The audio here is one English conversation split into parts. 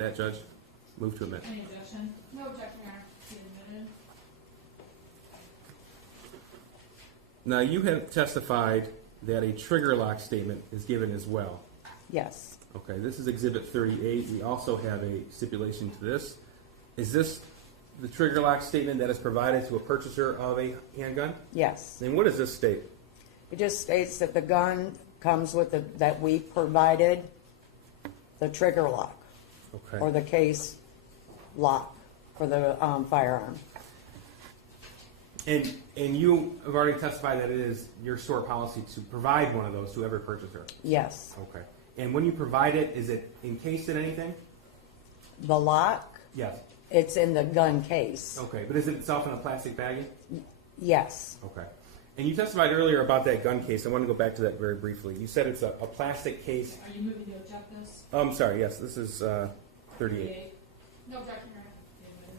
That, Judge? Move to admit. Any objection? No objection, Your Honor. Be admitted. Now, you have testified that a trigger lock statement is given as well. Yes. Okay, this is Exhibit 38. We also have a stipulation to this. Is this the trigger lock statement that is provided to a purchaser of a handgun? Yes. And what does this state? It just states that the gun comes with that we provided the trigger lock Okay. or the case lock for the firearm. And you have already testified that it is your store policy to provide one of those to every purchaser. Yes. Okay. And when you provide it, is it encased in anything? The lock, Yes. it's in the gun case. Okay, but is it itself in a plastic baggie? Yes. Okay. And you testified earlier about that gun case. I want to go back to that very briefly. You said it's a plastic case. Are you moving to object this? I'm sorry, yes, this is 38. No objection, Your Honor. Be admitted.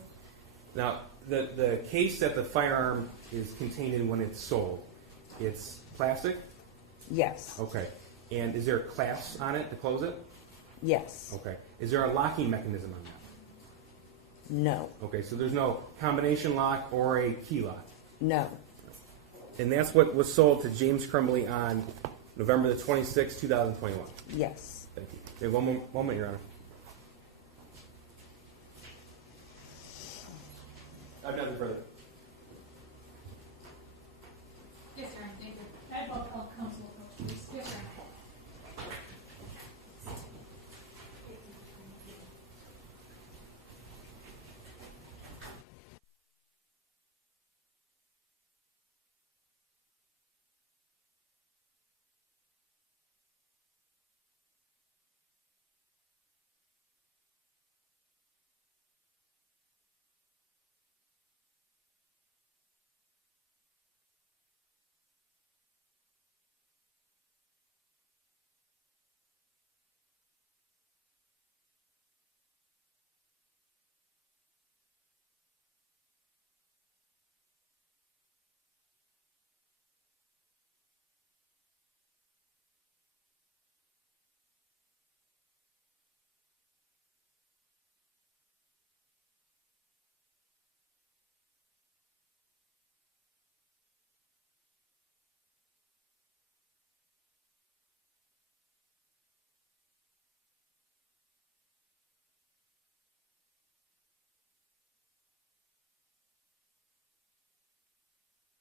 Now, the case that the firearm is contained in when it's sold, it's plastic? Yes. Okay. And is there a clasp on it to close it? Yes. Okay. Is there a locking mechanism on that? No. Okay, so there's no combination lock or a key lock. No. And that's what was sold to James Crumbley on November the 26th, 2021. Yes. Thank you. Okay, one moment, Your Honor. I've nothing further. Yes, Your Honor. Thank you. I have both counsel approach, please. Yes, Your Honor.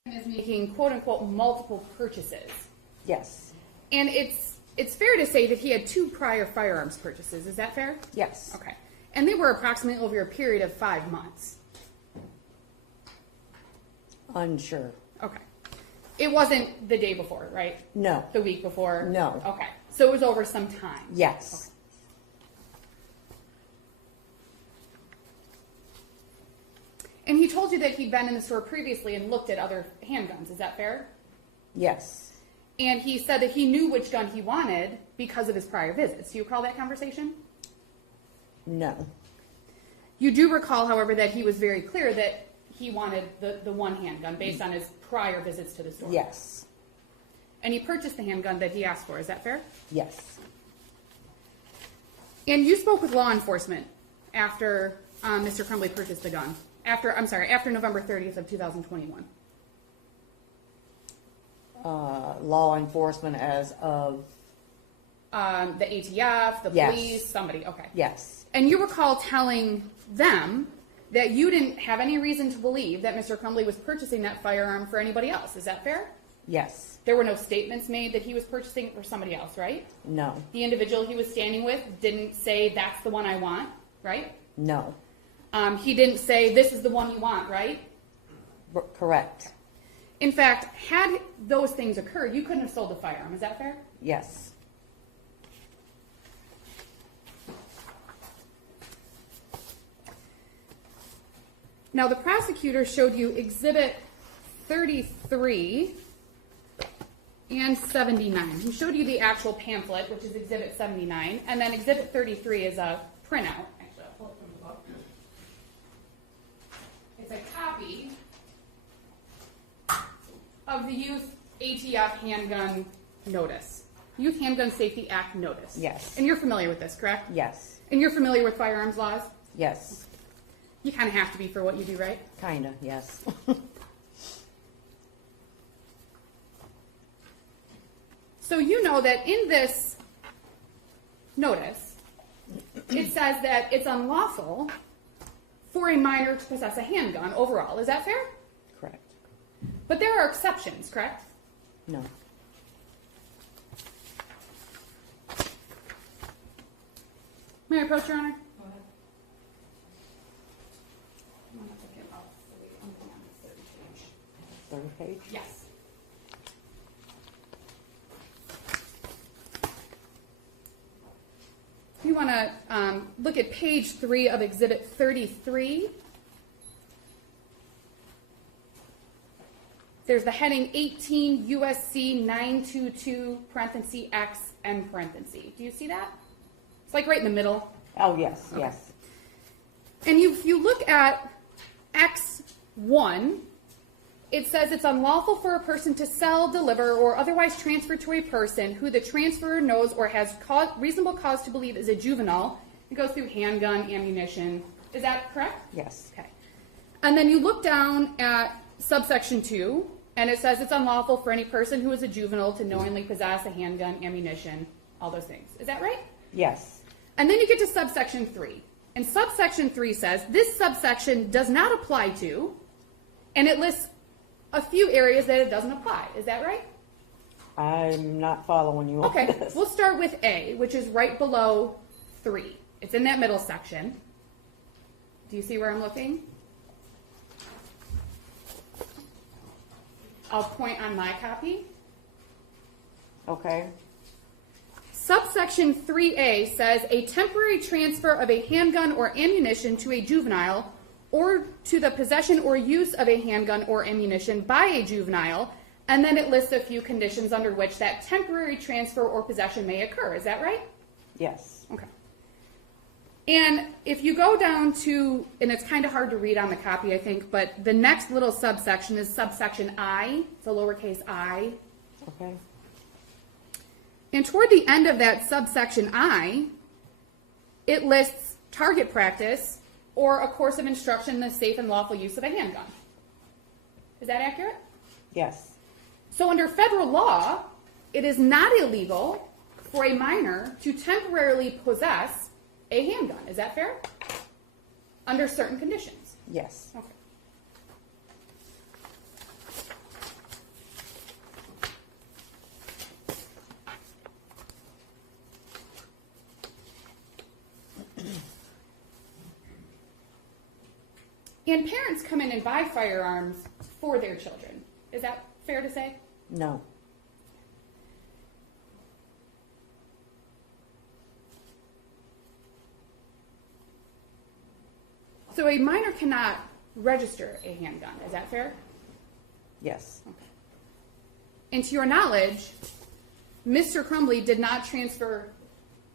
Is making quote unquote multiple purchases. Yes. And it's fair to say that he had 2 prior firearms purchases. Is that fair? Yes. Okay. And they were approximately over a period of 5 months. Unsure. Okay. It wasn't the day before, right? No. The week before? No. Okay. So it was over some time. Yes. And he told you that he'd been in the store previously and looked at other handguns. Is that fair? Yes. And he said that he knew which gun he wanted because of his prior visits. Do you recall that conversation? No. You do recall, however, that he was very clear that he wanted the one handgun based on his prior visits to the store. Yes. And he purchased the handgun that he asked for. Is that fair? Yes. And you spoke with law enforcement after Mr. Crumbley purchased the gun. After November 30th of 2021. Law enforcement as of The ATF, the Yes. police, somebody. Okay. yes. And you recall telling them that you didn't have any reason to believe that Mr. Crumbley was purchasing that firearm for anybody else. Is that fair? Yes. There were no statements made that he was purchasing it for somebody else, right? No. The individual he was standing with didn't say, that's the one I want, right? No. He didn't say, this is the one you want, right? Correct. In fact, had those things occurred, you couldn't have sold the firearm. Is that fair? Yes. Now, the prosecutor showed you Exhibit 33 and 79. He showed you the actual pamphlet, which is Exhibit 79, and then Exhibit 33 is a printout. Actually, I'll pull it from the book. It's a copy of the Youth ATF Handgun Notice. Youth Handgun Safety Act Notice. Yes. And you're familiar with this, correct? Yes. And you're familiar with firearms laws? Yes, You kind of have to be for what you do, right? kinda, yes. So you know that in this notice, it says that it's unlawful for a minor to possess a handgun overall. Is that fair? Correct. But there are exceptions, correct? No. May I approach, Your Honor? Go ahead. Third page? Yes. You want to look at page 3 of Exhibit 33. There's the heading 18 USC 922 parenthesis X and parenthesis. Do you see that? It's like right in the middle. Oh, yes, yes. And if you look at X1, it says it's unlawful for a person to sell, deliver, or otherwise transfer to a person who the transferor knows or has reasonable cause to believe is a juvenile. It goes through handgun, ammunition. Is that correct? Yes. Okay. And then you look down at subsection 2, and it says it's unlawful for any person who is a juvenile to knowingly possess a handgun, ammunition, all those things. Is that right? Yes. And then you get to subsection 3. And subsection 3 says this subsection does not apply to, and it lists a few areas that it doesn't apply. Is that right? I'm not following you on Okay, this. we'll start with A, which is right below 3. It's in that middle section. Do you see where I'm looking? I'll point on my copy. Okay, Subsection 3A says a temporary transfer of a handgun or ammunition to a juvenile or to the possession or use of a handgun or ammunition by a juvenile, and then it lists a few conditions under which that temporary transfer or possession may occur. Is that right? yes. Okay. And if you go down to, and it's kind of hard to read on the copy, I think, but the next little subsection is subsection I. It's a lowercase I. Okay, And toward the end of that subsection I, it lists target practice or a course of instruction in the safe and lawful use of a handgun. Is that accurate? yes. So under federal law, it is not illegal for a minor to temporarily possess a handgun. Is that fair? Under certain conditions. Yes. Okay. And parents come in and buy firearms for their children. Is that fair to say? No. So a minor cannot register a handgun. Is that fair? Yes. And to your knowledge, Mr. Crumbley did not transfer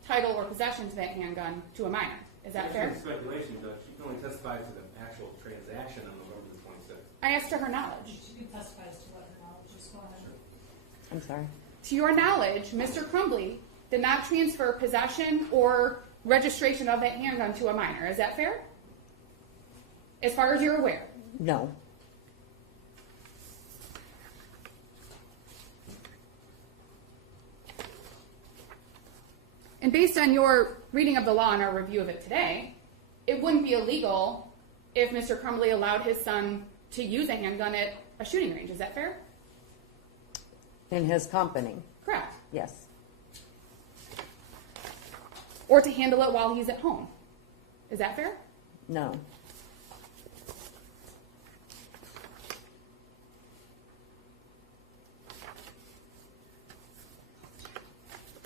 title or possession to that handgun to a minor. Is that fair? It's speculation, Judge. You can only testify to the actual transaction on November the 26th. I asked to her knowledge. She can testify as to what her knowledge is. Go ahead. I'm sorry. To your knowledge, Mr. Crumbley did not transfer possession or registration of that handgun to a minor. Is that fair? As far as you're aware. No. And based on your reading of the law and our review of it today, it wouldn't be illegal if Mr. Crumbley allowed his son to use a handgun at a shooting range. Is that fair? In his company, Correct. yes. Or to handle it while he's at home. Is that fair? No.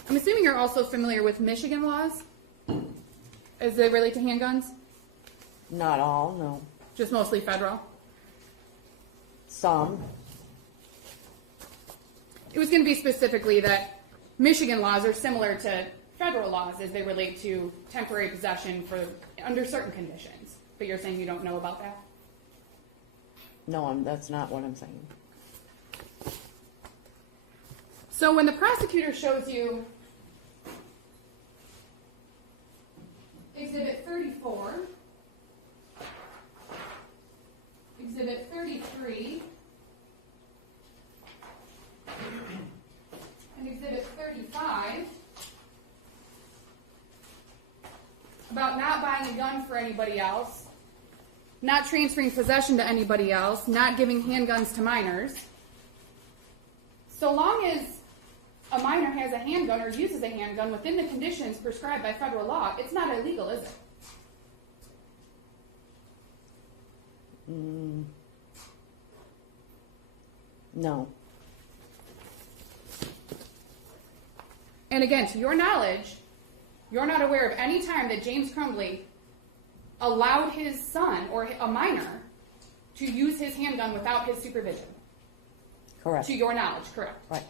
I'm assuming you're also familiar with Michigan laws as they relate to handguns? Not all, no. Just mostly federal? Some, It was going to be specifically that Michigan laws are similar to federal laws as they relate to temporary possession for under certain conditions. But you're saying you don't know about that? no, that's not what I'm saying. So when the prosecutor shows you Exhibit 34, Exhibit 33, and Exhibit 35, about not buying a gun for anybody else, not transferring possession to anybody else, not giving handguns to minors. So long as a minor has a handgun or uses a handgun within the conditions prescribed by federal law, it's not illegal, is it? No. And again, to your knowledge, you're not aware of any time that James Crumbley allowed his son or a minor to use his handgun without his supervision. Correct. To your knowledge, correct? Right.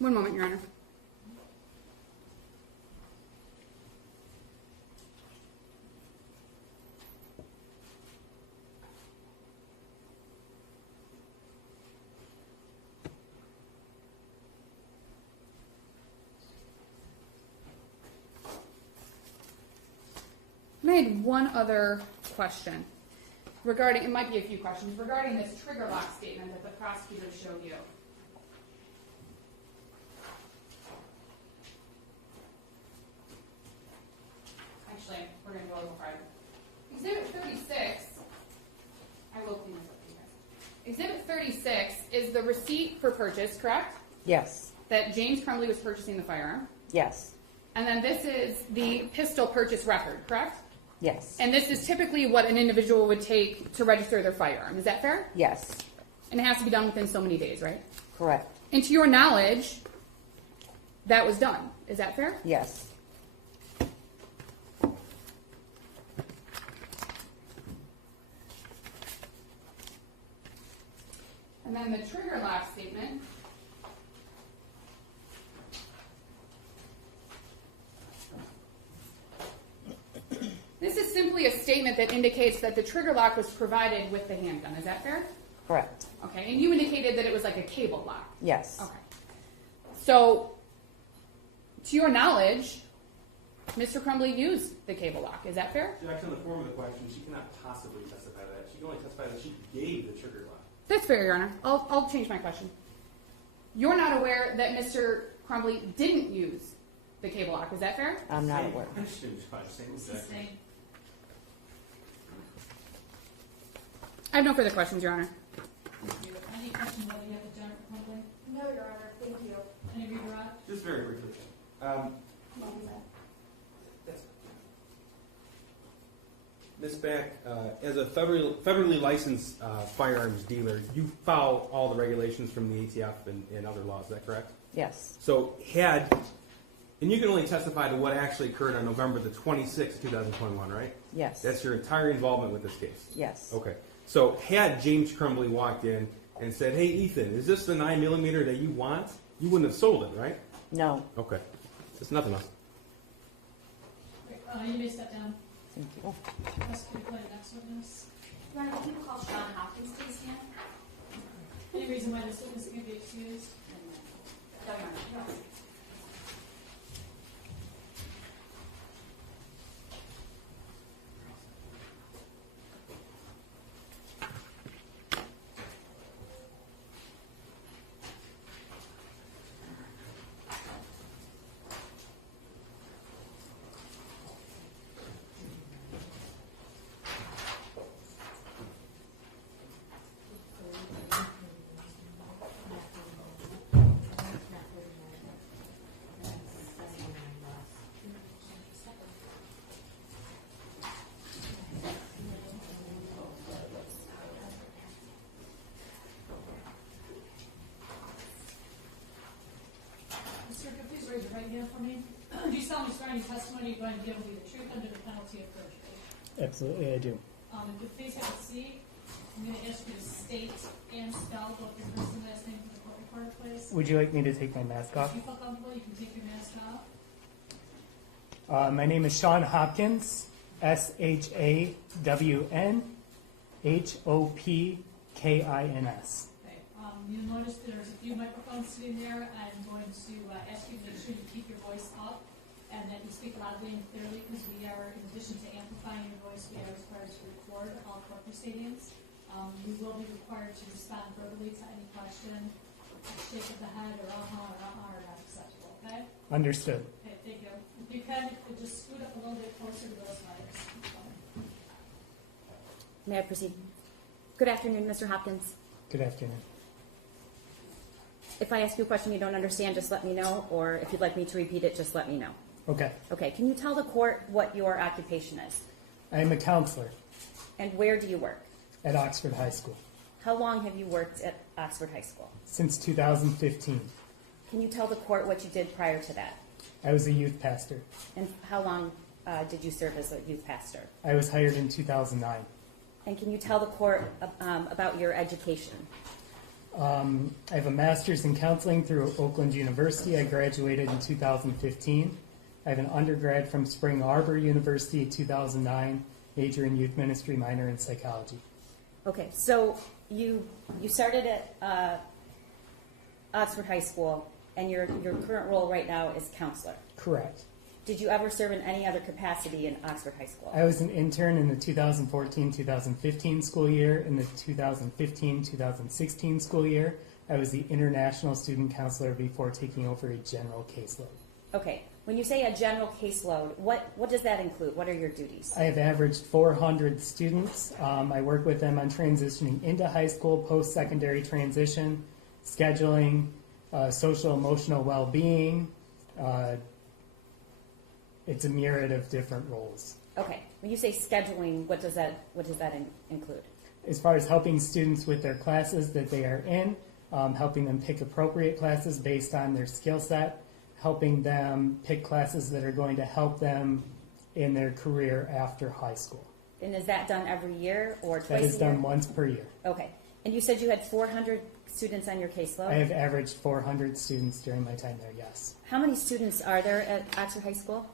One moment, Your Honor. And I had one other question regarding, it might be a few questions, regarding this trigger lock statement that the prosecutor showed you. Actually, we're going to go a little farther. Exhibit 36, I will clean this up for you guys. Exhibit 36 is the receipt for purchase, correct? Yes. That James Crumbley was purchasing the firearm. Yes. And then this is the pistol purchase record, correct? Yes. And this is typically what an individual would take to register their firearm. Is that fair? Yes. And it has to be done within so many days, right? Correct. And to your knowledge, that was done. Is that fair? Yes. And then the trigger lock statement. This is simply a statement that indicates that the trigger lock was provided with the handgun. Is that fair? Correct. Okay, and you indicated that it was like a cable lock. Yes. Okay. So, to your knowledge, Mr. Crumbley used the cable lock. Is that fair? Judge, on the form of the question, she cannot possibly testify to that. She can only testify that she gave the trigger lock. That's fair, Your Honor. I'll change my question. You're not aware that Mr. Crumbley didn't use the cable lock. Is that fair? I'm not aware. Same question, exactly. I have no further questions, Your Honor. Any questions about the other Jennifer Crumbley? No, Your Honor, thank you. Any of you, Rod? Just very briefly. Ms. Back, as a federally licensed firearms dealer, you follow all the regulations from the ATF and other laws. Is that correct? Yes. So and you can only testify to what actually occurred on November the 26th, 2021, right? Yes. That's your entire involvement with this case. Yes. Okay. So had James Crumbley walked in and said, "Hey, Ethan, is this the 9mm that you want?" You wouldn't have sold it, right? No. Okay. It's nothing else. You may step down. Thank you. Prosecutor, play the next witness. Your Honor, can you call Sean Hopkins, please, stand? Any reason why this witness can be excused? No, Your Honor. No. Sir, could you please raise your right hand for me? Do you solemnly swear any testimony you're going to give will be the truth under the penalty of perjury? Absolutely, I do. If you please have a seat. I'm gonna ask you to state and spell both your first and last name for the court recorder, please. Would you like me to take my mask off? If you feel comfortable, you can take your mask off. My name is Sean Hopkins, ShawnHopkins. Okay, you'll notice there's a few microphones sitting there. I'm going to ask you to make sure you keep your voice up and that you speak loudly and clearly, because we are, in addition to amplifying your voice, we are required to record all court proceedings. We will be required to respond verbally to any question. A shake of the head or or are not acceptable, okay? Understood. Okay, thank you. If you can, just scoot up a little bit closer to those mics. May I proceed? Good afternoon, Mr. Hopkins. Good afternoon. If I ask you a question you don't understand, just let me know, or if you'd like me to repeat it, just let me know. Okay. Okay, can you tell the court what your occupation is? I am a counselor And where do you work? at Oxford High School How long have you worked at Oxford High School? since 2015. Can you tell the court what you did prior to that? I was a youth pastor. And how long did you serve as a youth pastor? I was hired in 2009. And can you tell the court about your education? I have a master's in counseling through Oakland University. I graduated in 2015. I have an undergrad from Spring Arbor University 2009, major in youth ministry, minor in psychology. Okay, so you started at Oxford High School, and your current role right now is counselor. Correct. Did you ever serve in any other capacity in Oxford High School? I was an intern in the 2014-2015 school year. In the 2015-2016 school year, I was the international student counselor before taking over a general caseload. Okay, when you say a general caseload, what does that include? What are your duties? I have averaged 400 students. I work with them on transitioning into high school, post-secondary transition, scheduling, social emotional well-being. It's a myriad of different roles. Okay, when you say scheduling, what does that include? As far as helping students with their classes that they are in, helping them pick appropriate classes based on their skill set, helping them pick classes that are going to help them in their career after high school. And is that done every year or twice a year? That is done once per year. Okay, and you said you had 400 students on your caseload? I have averaged 400 students during my time there, yes. How many students are there at Oxford High School?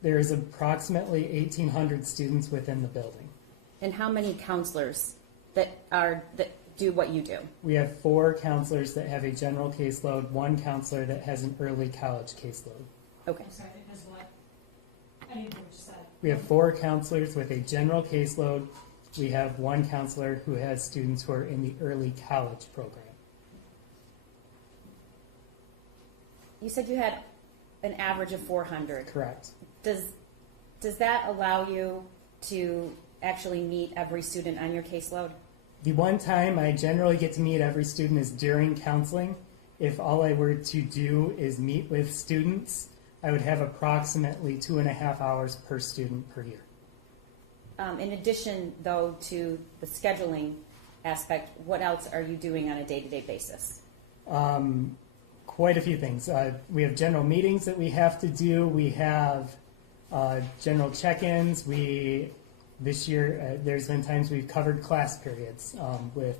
There is approximately 1,800 students within the building. And how many counselors that do what you do? We have 4 counselors that have a general caseload, 1 counselor that has an early college caseload. Okay. I'm sorry, because what? I didn't hear what you said. We have 4 counselors with a general caseload. We have 1 counselor who has students who are in the early college program. You said you had an average of 400. Correct. Does that allow you to actually meet every student on your caseload? The one time I generally get to meet every student is during counseling. If all I were to do is meet with students, I would have approximately 2.5 hours per student per year. In addition, though, to the scheduling aspect, what else are you doing on a day-to-day basis? Quite a few things. We have general meetings that we have to do. We have general check-ins. This year, there's been times we've covered class periods with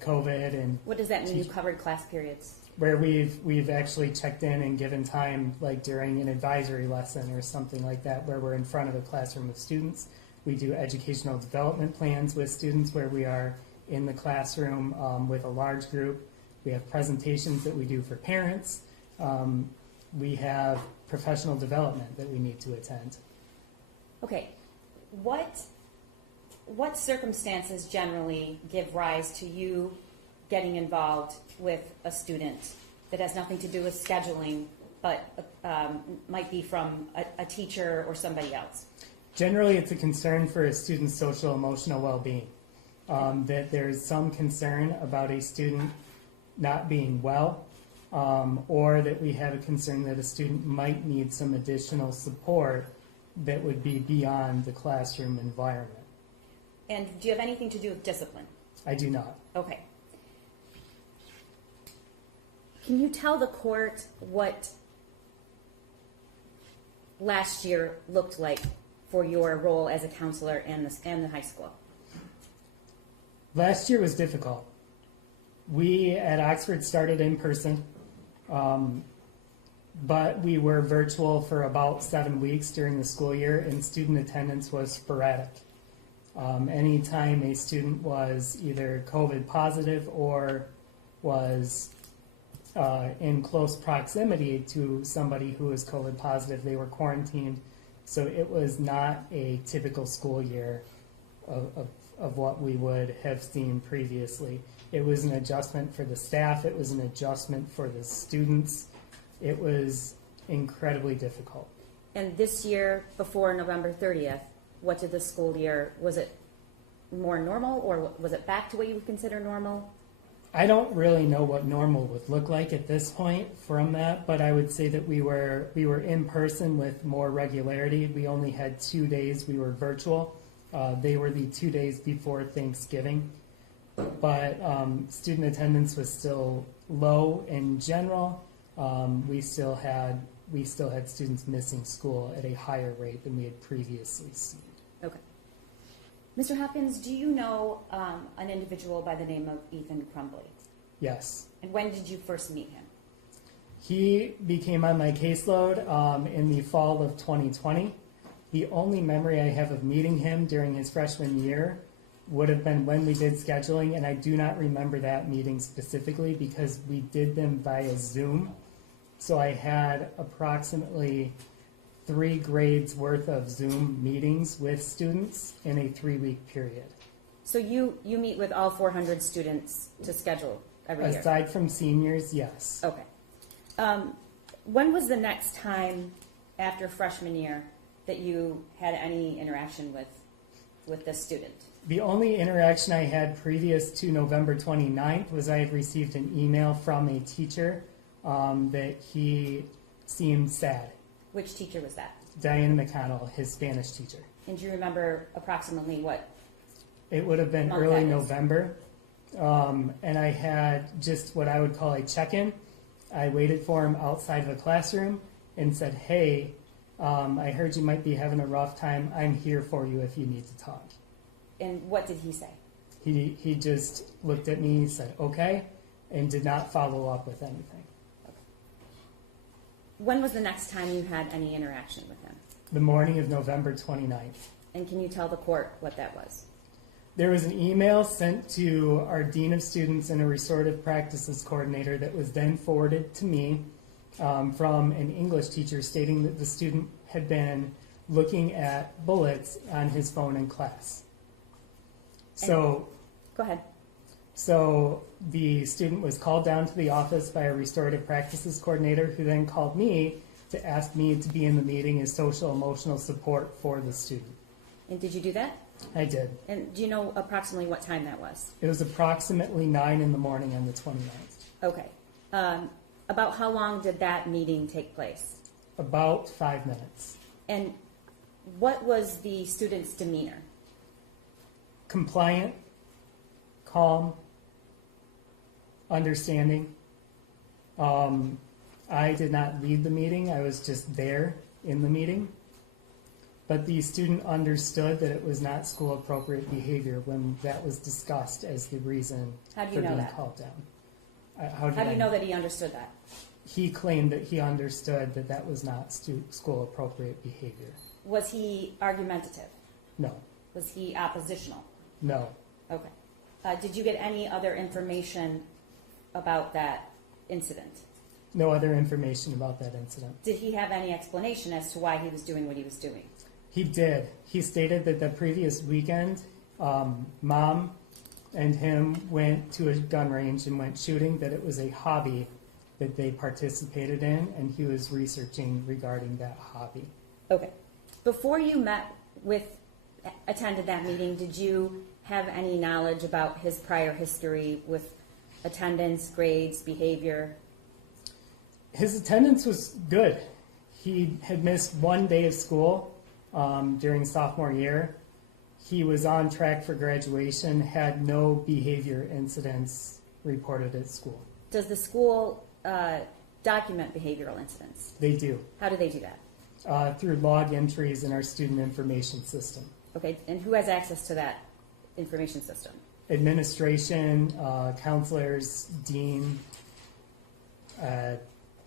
COVID and What does that mean, you covered class periods? where we've actually checked in and given time, like during an advisory lesson or something like that, where we're in front of a classroom of students. We do educational development plans with students where we are in the classroom with a large group. We have presentations that we do for parents. We have professional development that we need to attend. Okay, what circumstances generally give rise to you getting involved with a student that has nothing to do with scheduling, but might be from a teacher or somebody else? Generally, it's a concern for a student's social emotional well-being, that there's some concern about a student not being well, or that we have a concern that a student might need some additional support that would be beyond the classroom environment. And do you have anything to do with discipline? I do not. Okay. Can you tell the court what last year looked like for your role as a counselor and the high school? Last year was difficult. We at Oxford started in person, but we were virtual for about 7 weeks during the school year, and student attendance was sporadic. Anytime a student was either COVID positive or was in close proximity to somebody who was COVID positive, they were quarantined. So it was not a typical school year of what we would have seen previously. It was an adjustment for the staff. It was an adjustment for the students. It was incredibly difficult. And this year, before November 30th, what did the school year, was it more normal, or was it back to what you would consider normal? I don't really know what normal would look like at this point from that, but I would say that we were in person with more regularity. We only had 2 days we were virtual. They were the 2 days before Thanksgiving, but student attendance was still low in general. We still had students missing school at a higher rate than we had previously seen. Okay. Mr. Hopkins, do you know an individual by the name of Ethan Crumbley? Yes. And when did you first meet him? He became on my caseload in the fall of 2020. The only memory I have of meeting him during his freshman year would have been when we did scheduling, and I do not remember that meeting specifically because we did them via Zoom. So I had approximately 3 grades worth of Zoom meetings with students in a 3-week period. So you meet with all 400 students to schedule every year? Aside from seniors, yes. Okay. When was the next time after freshman year that you had any interaction with this student? The only interaction I had previous to November 29th was I had received an email from a teacher that he seemed sad. Which teacher was that? Diana McConnell, his Spanish teacher. And do you remember approximately what? It would have been Month early that is. November. And I had just what I would call a check-in. I waited for him outside of a classroom and said, hey, I heard you might be having a rough time. I'm here for you if you need to talk. And what did he say? He just looked at me, said, okay, and did not follow up with anything. When was the next time you had any interaction with him? The morning of November 29th. And can you tell the court what that was? There was an email sent to our Dean of Students and a Restorative Practices Coordinator that was then forwarded to me from an English teacher stating that the student had been looking at bullets on his phone in class. So, Go ahead. so the student was called down to the office by a Restorative Practices Coordinator who then called me to ask me to be in the meeting as social emotional support for the student. And did you do that? I did. And do you know approximately what time that was? It was approximately 9 in the morning on the 29th. Okay. About how long did that meeting take place? About 5 minutes. And what was the student's demeanor? Compliant, calm, understanding. I did not lead the meeting. I was just there in the meeting. But the student understood that it was not school appropriate behavior when that was discussed as the reason How do for you know being that? called down. How do you know that he understood that? He claimed that he understood that that was not school appropriate behavior. Was he argumentative? No, Was he oppositional? no. Okay. Did you get any other information about that incident? No other information about that incident. Did he have any explanation as to why he was doing what he was doing? He did. He stated that the previous weekend, Mom and him went to a gun range and went shooting, that it was a hobby that they participated in, and he was researching regarding that hobby. Okay. Before you attended that meeting, did you have any knowledge about his prior history with attendance, grades, behavior? His attendance was good. He had missed 1 day of school during sophomore year. He was on track for graduation, had no behavior incidents reported at school. Does the school document behavioral incidents? They do, How do they do that? through log entries in our student information system. Okay, and who has access to that information system? administration, counselors, dean,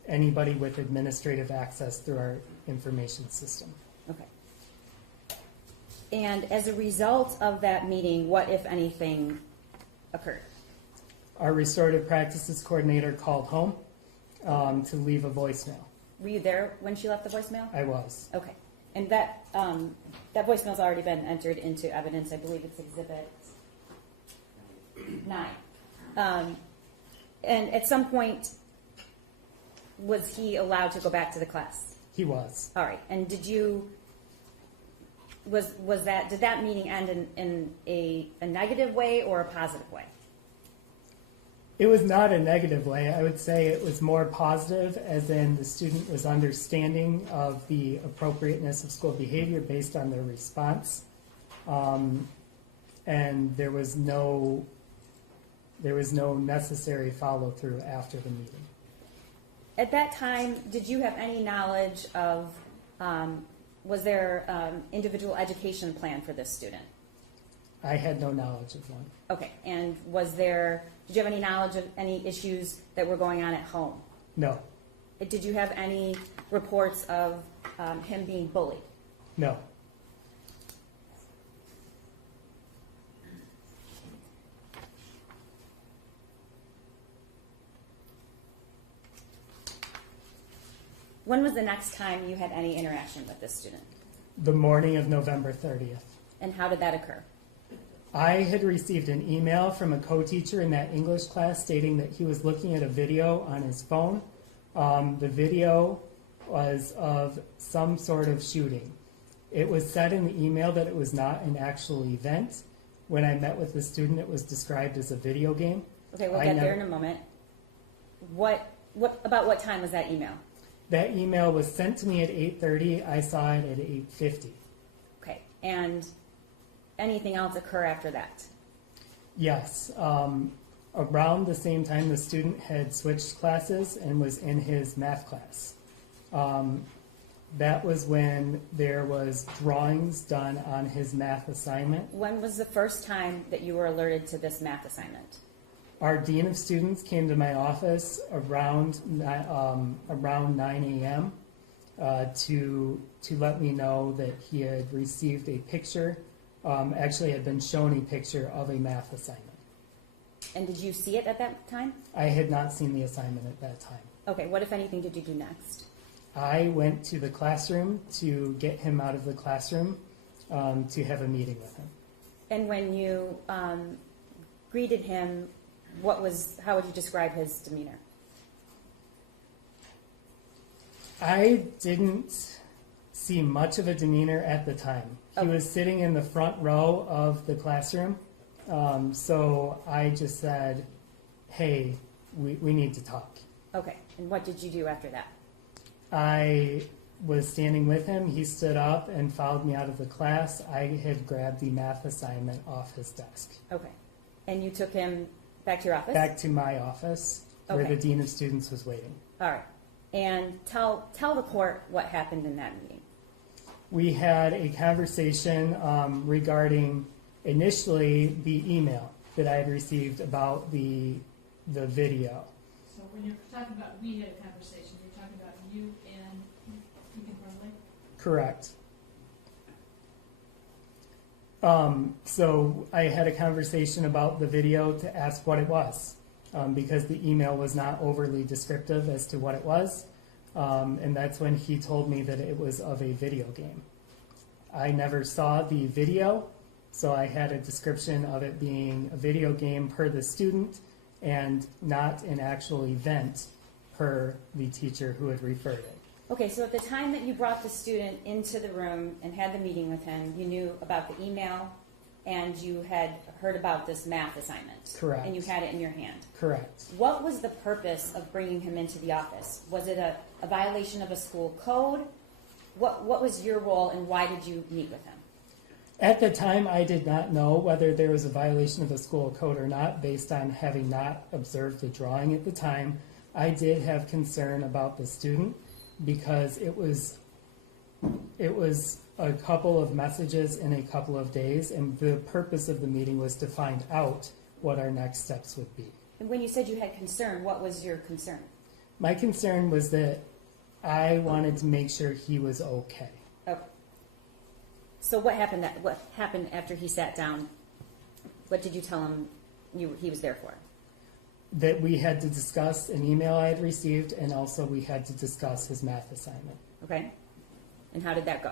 anybody with administrative access through our information system. Okay. And as a result of that meeting, what, if anything, occurred? Our restorative practices coordinator called home to leave a voicemail. Were you there when she left the voicemail? I was. Okay. And that voicemail's already been entered into evidence. I believe it's Exhibit 9. And at some point, was he allowed to go back to the class? He was. All right. And did that meeting end in a negative way or a positive way? It was not a negative way. I would say it was more positive, as in the student was understanding of the appropriateness of school behavior based on their response. And there was no necessary follow through after the meeting. At that time, did you have any knowledge of, was there individual education plan for this student? I had no knowledge of one. Okay, and did you have any knowledge of any issues that were going on at home? No. Did you have any reports of him being bullied? No. When was the next time you had any interaction with this student? The morning of November 30th. And how did that occur? I had received an email from a co-teacher in that English class stating that he was looking at a video on his phone. The video was of some sort of shooting. It was said in the email that it was not an actual event. When I met with the student, it was described as a video game. Okay, we'll get there in a moment. About what time was that email? That email was sent to me at 8:30. I saw it at 8:50. Okay, and anything else occur after that? Yes. Around the same time, the student had switched classes and was in his math class. That was when there was drawings done on his math assignment. When was the first time that you were alerted to this math assignment? Our dean of students came to my office around 9 a.m. To let me know that he had received a picture. Actually, had been shown a picture of a math assignment. And did you see it at that time? I had not seen the assignment at that time. Okay, what, if anything, did you do next? I went to the classroom to get him out of the classroom to have a meeting with him. And when you greeted him, how would you describe his demeanor? I didn't see much of a demeanor at the time. He Okay. was sitting in the front row of the classroom, so I just said, hey, we need to talk. Okay, and what did you do after that? I was standing with him. He stood up and followed me out of the class. I had grabbed the math assignment off his desk. Okay, and you took him back to your office? Back to my office, where Okay. the dean of students was waiting. All right, and tell the court what happened in that meeting. We had a conversation regarding initially the email that I had received about the video. So when you're talking about we had a conversation, you're talking about you and Crumbley? Correct. So I had a conversation about the video to ask what it was, because the email was not overly descriptive as to what it was. And that's when he told me that it was of a video game. I never saw the video, so I had a description of it being a video game per the student and not an actual event per the teacher who had referred it. Okay, so at the time that you brought the student into the room and had the meeting with him, you knew about the email and you had heard about this math assignment. Correct. And you had it in your hand. Correct. What was the purpose of bringing him into the office? Was it a violation of a school code? What was your role and why did you meet with him? At the time, I did not know whether there was a violation of a school code or not, based on having not observed the drawing at the time. I did have concern about the student because it was It was a couple of messages in a couple of days, and the purpose of the meeting was to find out what our next steps would be. And when you said you had concern, what was your concern? My concern was that I wanted to make sure he was okay. Okay. So what happened after he sat down? What did you tell him he was there for? That we had to discuss an email I had received, and also we had to discuss his math assignment. Okay. And how did that go?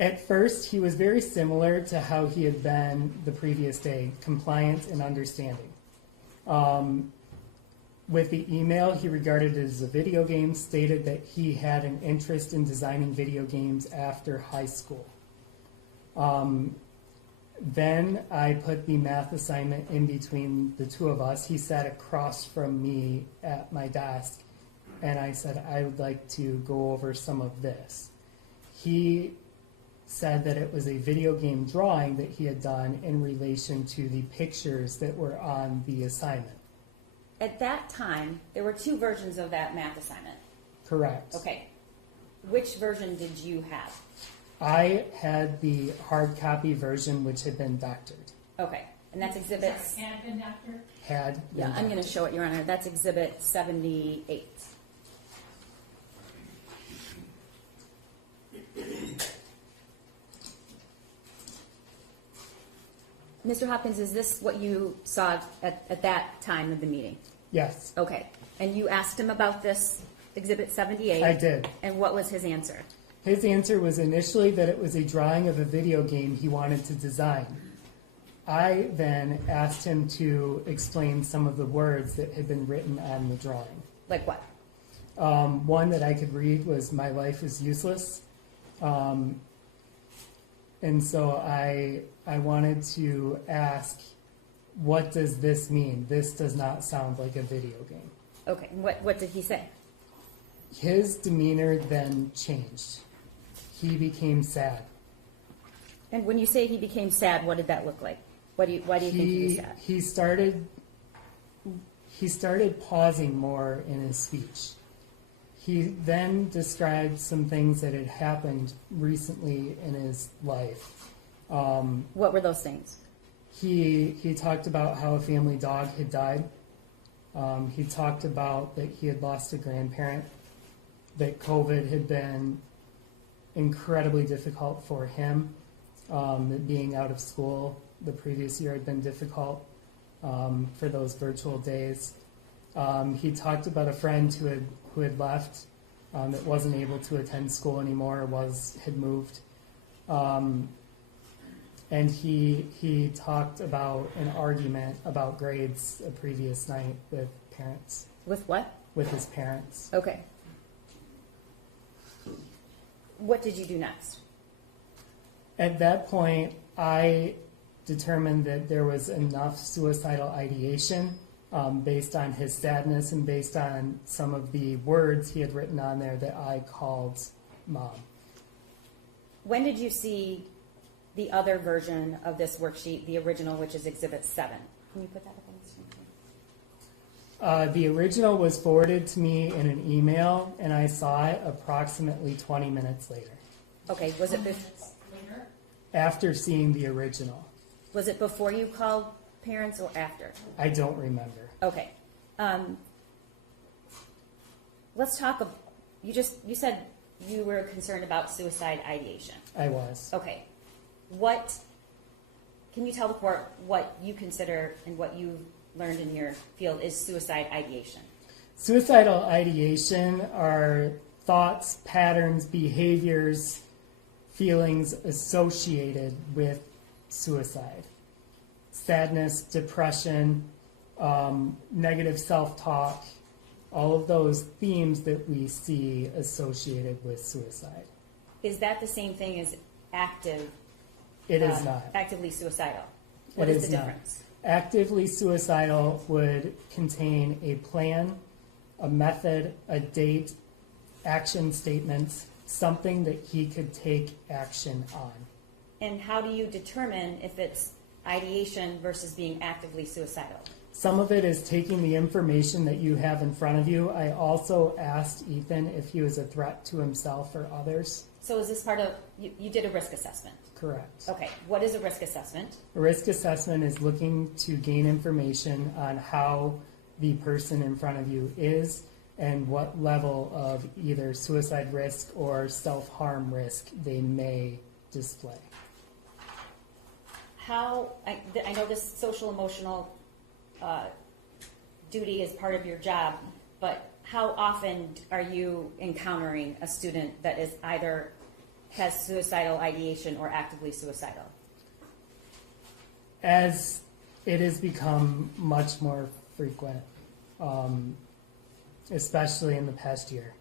At first, he was very similar to how he had been the previous day, compliant and understanding. With the email, he regarded it as a video game, stated that he had an interest in designing video games after high school. Then I put the math assignment in between the two of us. He sat across from me at my desk, and I said, I would like to go over some of this. He said that it was a video game drawing that he had done in relation to the pictures that were on the assignment. At that time, there were two versions of that math assignment. Correct. Okay. Which version did you have? I had the hard copy version, which had been doctored. Okay. And that's exhibits. Had been doctor? Had Yeah, been I'm going to show it, Your Honor. That's exhibit 78. Mr. Hopkins, is this what you saw at that time of the meeting? Yes, Okay. And you asked him about this exhibit 78? I did. And what was his answer? His answer was initially that it was a drawing of a video game he wanted to design. I then asked him to explain some of the words that had been written on the drawing. Like what? One that I could read was, "My life is useless." And so I wanted to ask, what does this mean? This does not sound like a video game. Okay. And what did he say? His demeanor then changed. He became sad. And when you say he became sad, what did that look like? Why do you think he was sad? He started pausing more in his speech. He then described some things that had happened recently in his life. What were those things? He talked about how a family dog had died. He talked about that he had lost a grandparent, that COVID had been incredibly difficult for him, that being out of school the previous year had been difficult for those virtual days. He talked about a friend who had left, that wasn't able to attend school anymore, had moved. And he talked about an argument about grades a previous night with parents, With what? with his parents. Okay. What did you do next? At that point, I determined that there was enough suicidal ideation based on his sadness and based on some of the words he had written on there that I called Mom. When did you see the other version of this worksheet, the original, which is Exhibit 7? Can you put that up on the screen? The original was forwarded to me in an email, and I saw it approximately 20 minutes later, Okay. Was it Later? after seeing the original. before you called parents or after? I don't remember. Okay. Let's talk. You said you were concerned about suicide ideation. I was. Okay. Can you tell the court what you consider and what you've learned in your field is suicide ideation? Suicidal ideation are thoughts, patterns, behaviors, feelings associated with suicide. Sadness, depression, negative self-talk, all of those themes that we see associated with suicide. Is that the same thing as active? It is not. Actively suicidal. What It is is the not. difference? Actively suicidal would contain a plan, a method, a date, action statements, something that he could take action on. And how do you determine if it's ideation versus being actively suicidal? Some of it is taking the information that you have in front of you. I also asked Ethan if he was a threat to himself or others. So is this part of, you did a risk assessment? Correct. Okay, what is a risk assessment? A risk assessment is looking to gain information on how the person in front of you is and what level of either suicide risk or self-harm risk they may display. How, I know this social emotional duty is part of your job, but how often are you encountering a student that is either has suicidal ideation or actively suicidal? As it has become much more frequent, especially in the past year.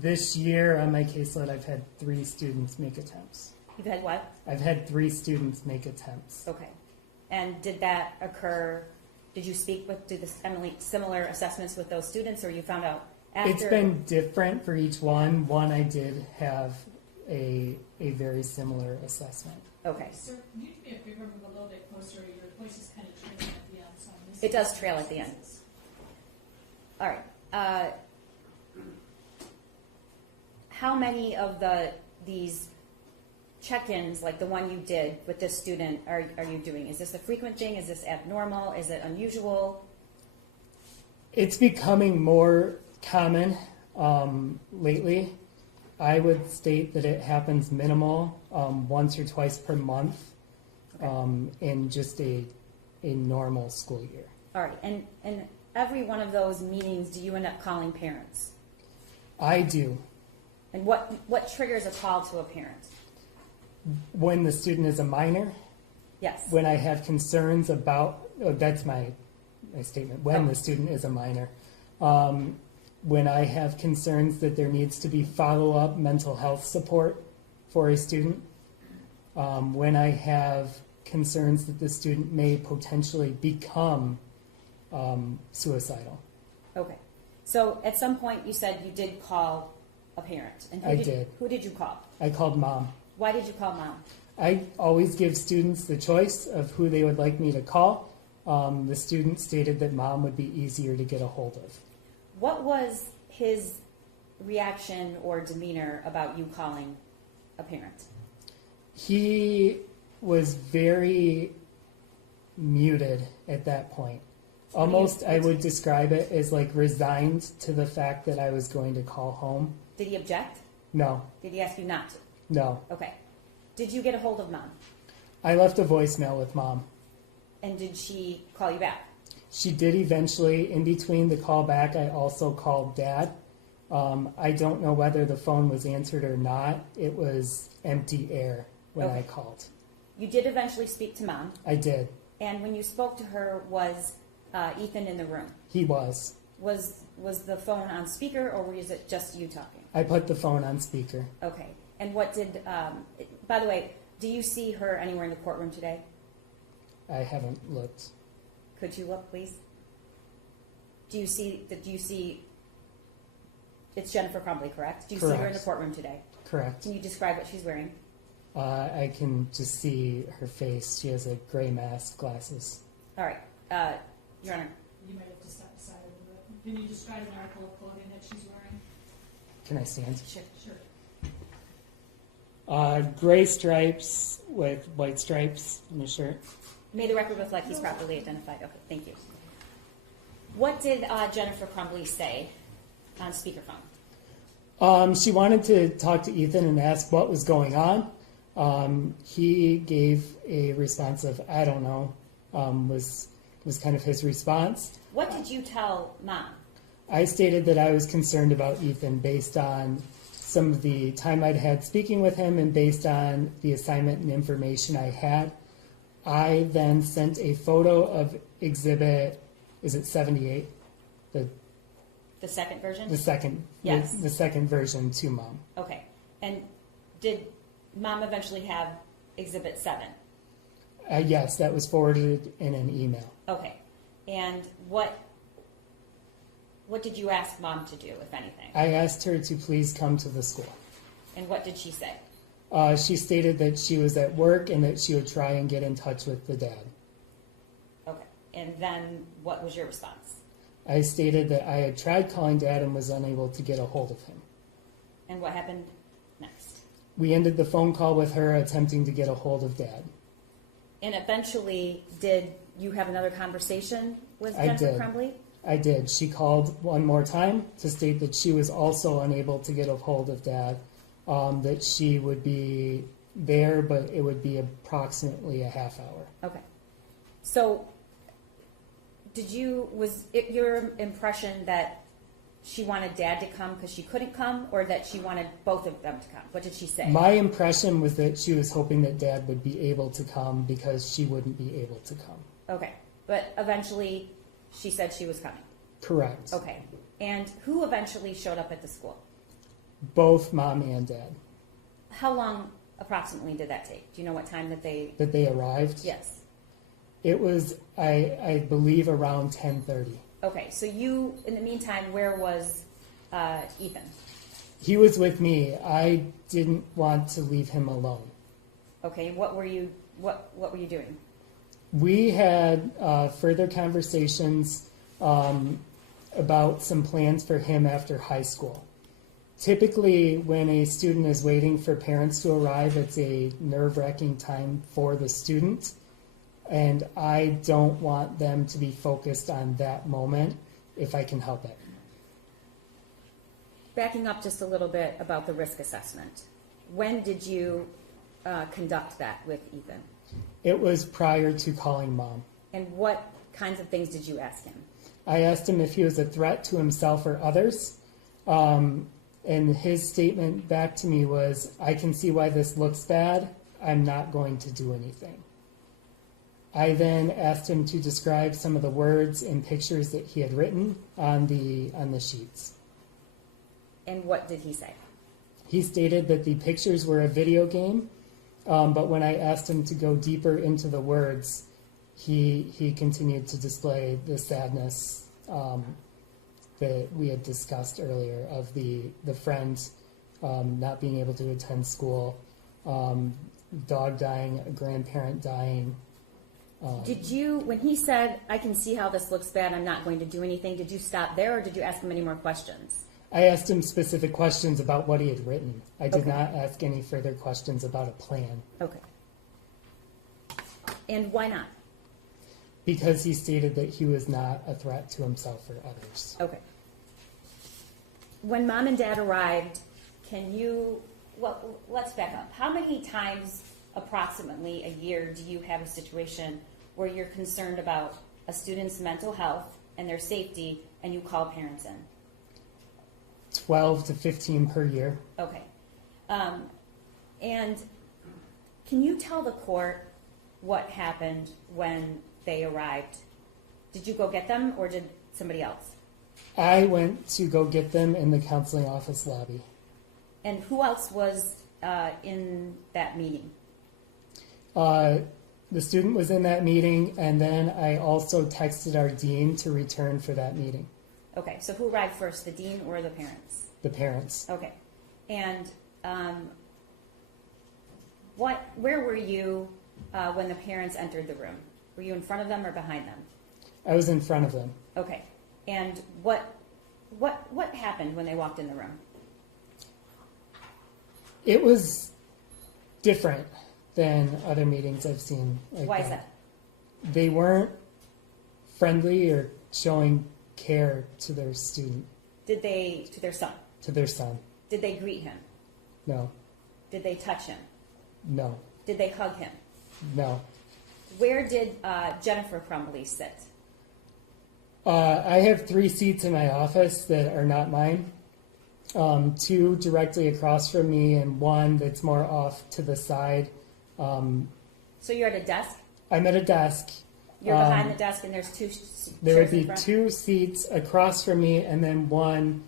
This year on my caseload, I've had 3 students make attempts. You've had what? I've had 3 students make attempts. Okay. And did that occur, did you speak with, did this, Emily, similar assessments with those students, or you found out after? It's been different for each one. One I did have a very similar assessment. Okay. Sir, can you do me a favor, move a little bit closer? Your voice is kind of trailing at the end, so I'm missing. It does trail at the end. All right. How many of these check-ins, like the one you did with this student, are you doing? Is this a frequent thing? Is this abnormal? Is it unusual? It's becoming more common lately. I would state that it happens minimal, once or twice per month, in just a normal school year. All right. And every one of those meetings, do you end up calling parents? I do. And what triggers a call to a parent? When the student is a minor, Yes. when I have concerns about, that's my statement, when the student is a minor. When I have concerns that there needs to be follow-up mental health support for a student. When I have concerns that the student may potentially become suicidal. Okay. So at some point you said you did call a parent. And I did. Who did you call? I called mom. Why did you call mom? I always give students the choice of who they would like me to call. The student stated that mom would be easier to get a hold of. What was his reaction or demeanor about you calling a parent? He was very muted at that point. Almost, I would describe it as like resigned to the fact that I was going to call home. Did he object? No, Did he ask you not to? no. Okay. Did you get a hold of mom? I left a voicemail with mom. And did she call you back? She did eventually. In between the call back, I also called dad. I don't know whether the phone was answered or not. It was empty air when I Okay. called. You did eventually speak to mom. I did. And when you spoke to her, was Ethan in the room? He was. Was the phone on speaker, or was it just you talking? I put the phone on speaker. Okay. And what did, by the way, do you see her anywhere in the courtroom today? I haven't looked. Could you look, please? Do you see, it's Jennifer Crumbley, correct? Do you see her in the Correct. courtroom today? Correct. Can you describe what she's wearing? I can just see her face. She has a gray mask, glasses. All right. Your Honor. You might have to step aside a little bit. Can you describe an article of clothing that she's wearing? Can I stand? Sure. Gray stripes with white stripes on the shirt. May the record reflect he's properly identified. Okay, thank you. What did Jennifer Crumbley say on speakerphone? She wanted to talk to Ethan and ask what was going on. He gave a response of, I don't know, was kind of his response. What did you tell mom? I stated that I was concerned about Ethan based on some of the time I'd had speaking with him and based on the assignment and information I had. I then sent a photo of exhibit, is it 78? The second version? The second, Yes. the second version to mom. Okay. And did mom eventually have exhibit 7? Yes, that was forwarded in an email. Okay. And what did you ask mom to do, if anything? I asked her to please come to the school. And what did she say? She stated that she was at work and that she would try and get in touch with the dad. Okay. And then what was your response? I stated that I had tried calling dad and was unable to get a hold of him. And what happened next? We ended the phone call with her attempting to get a hold of dad. And eventually, did you have another conversation with I Jennifer did. Crumbley? I did. She called one more time to state that she was also unable to get a hold of dad, that she would be there, but it would be approximately a half hour. Okay. So, was it your impression that she wanted dad to come because she couldn't come, or that she wanted both of them to come? What did she say? My impression was that she was hoping that dad would be able to come because she wouldn't be able to come. Okay. But eventually, she said she was coming. Correct. Okay. And who eventually showed up at the school? Both mom and dad. How long approximately did that take? Do you know what time that they? That they arrived? Yes. It was, I believe, around 10:30. Okay. So you, in the meantime, where was Ethan? He was with me. I didn't want to leave him alone. Okay. What were you doing? We had further conversations about some plans for him after high school. Typically, when a student is waiting for parents to arrive, it's a nerve-wracking time for the student, and I don't want them to be focused on that moment if I can help it. Backing up just a little bit about the risk assessment. When did you conduct that with Ethan? It was prior to calling mom. And what kinds of things did you ask him? I asked him if he was a threat to himself or others. And his statement back to me was, I can see why this looks bad. I'm not going to do anything. I then asked him to describe some of the words and pictures that he had written on the sheets. And what did he say? He stated that the pictures were a video game, but when I asked him to go deeper into the words, he continued to display the sadness that we had discussed earlier of the friend not being able to attend school, dog dying, a grandparent dying. Did you, when he said, I can see how this looks bad, I'm not going to do anything, did you stop there or did you ask him any more questions? I asked him specific questions about what he had written. I did Okay. not ask any further questions about a plan Okay. And why not? because he stated that he was not a threat to himself or others. Okay. When mom and dad arrived, let's back up. How many times approximately a year do you have a situation where you're concerned about a student's mental health and their safety and you call parents in? 12 to 15 per year. Okay. And can you tell the court what happened when they arrived? Did you go get them or did somebody else? I went to go get them in the counseling office lobby. And who else was in that meeting? The student was in that meeting, and then I also texted our dean to return for that meeting. Okay, so who arrived first, the dean or the parents? The parents. Okay. And where were you when the parents entered the room? Were you in front of them or behind them? I was in front of them. Okay. And what happened when they walked in the room? It was different than other meetings I've seen. Why is that? They weren't friendly or showing care to their student, To their son? to their son. Did they greet him? No, Did they touch him? no, Did they hug him? no. Where did Jennifer Crumbley sit? I have 3 seats in my office that are not mine. 2 directly across from me and 1 that's more off to the side. So you're at a desk? I'm at a desk. You're behind the desk and there's 2 There chairs would be in front? 2 seats across from me and then 1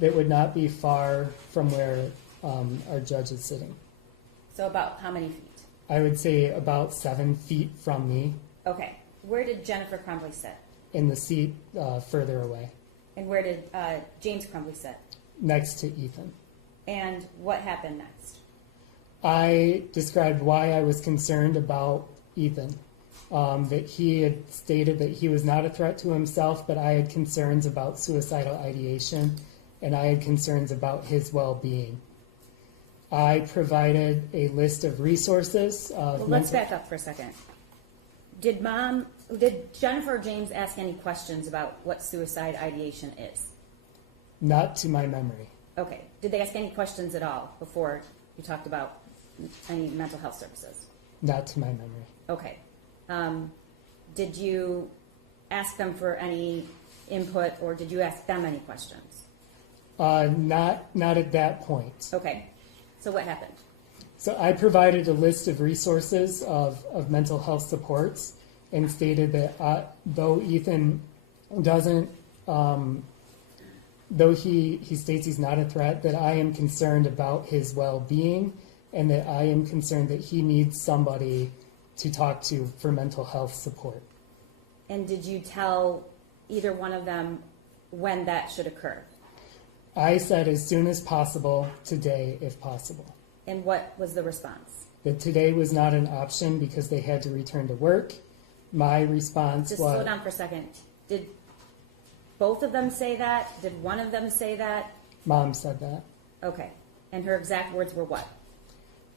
that would not be far from where our judge is sitting. So about how many feet? I would say about 7 feet from me Okay. Where did Jennifer Crumbley sit? in the seat further away, And where did James Crumbley sit? next to Ethan. And what happened next? I described why I was concerned about Ethan. That he had stated that he was not a threat to himself, but I had concerns about suicidal ideation, and I had concerns about his well-being. I provided a list of resources. Well, let's back up for a second. Did Jennifer or James ask any questions about what suicide ideation is? Not to my memory. Okay. Did they ask any questions at all before you talked about any mental health services? Not to my memory. Okay. Did you ask them for any input, or did you ask them any questions? Not at that point. Okay. So what happened? So I provided a list of resources of mental health supports and stated that though Ethan doesn't, though he states he's not a threat, that I am concerned about his well-being and that I am concerned that he needs somebody to talk to for mental health support. And did you tell either one of them when that should occur? I said as soon as possible, today if possible. And what was the response? That today was not an option because they had to return to work. My response Just was... slow down for a second. Did both of them say that? Did one of them say that? Mom said that. Okay. And her exact words were what?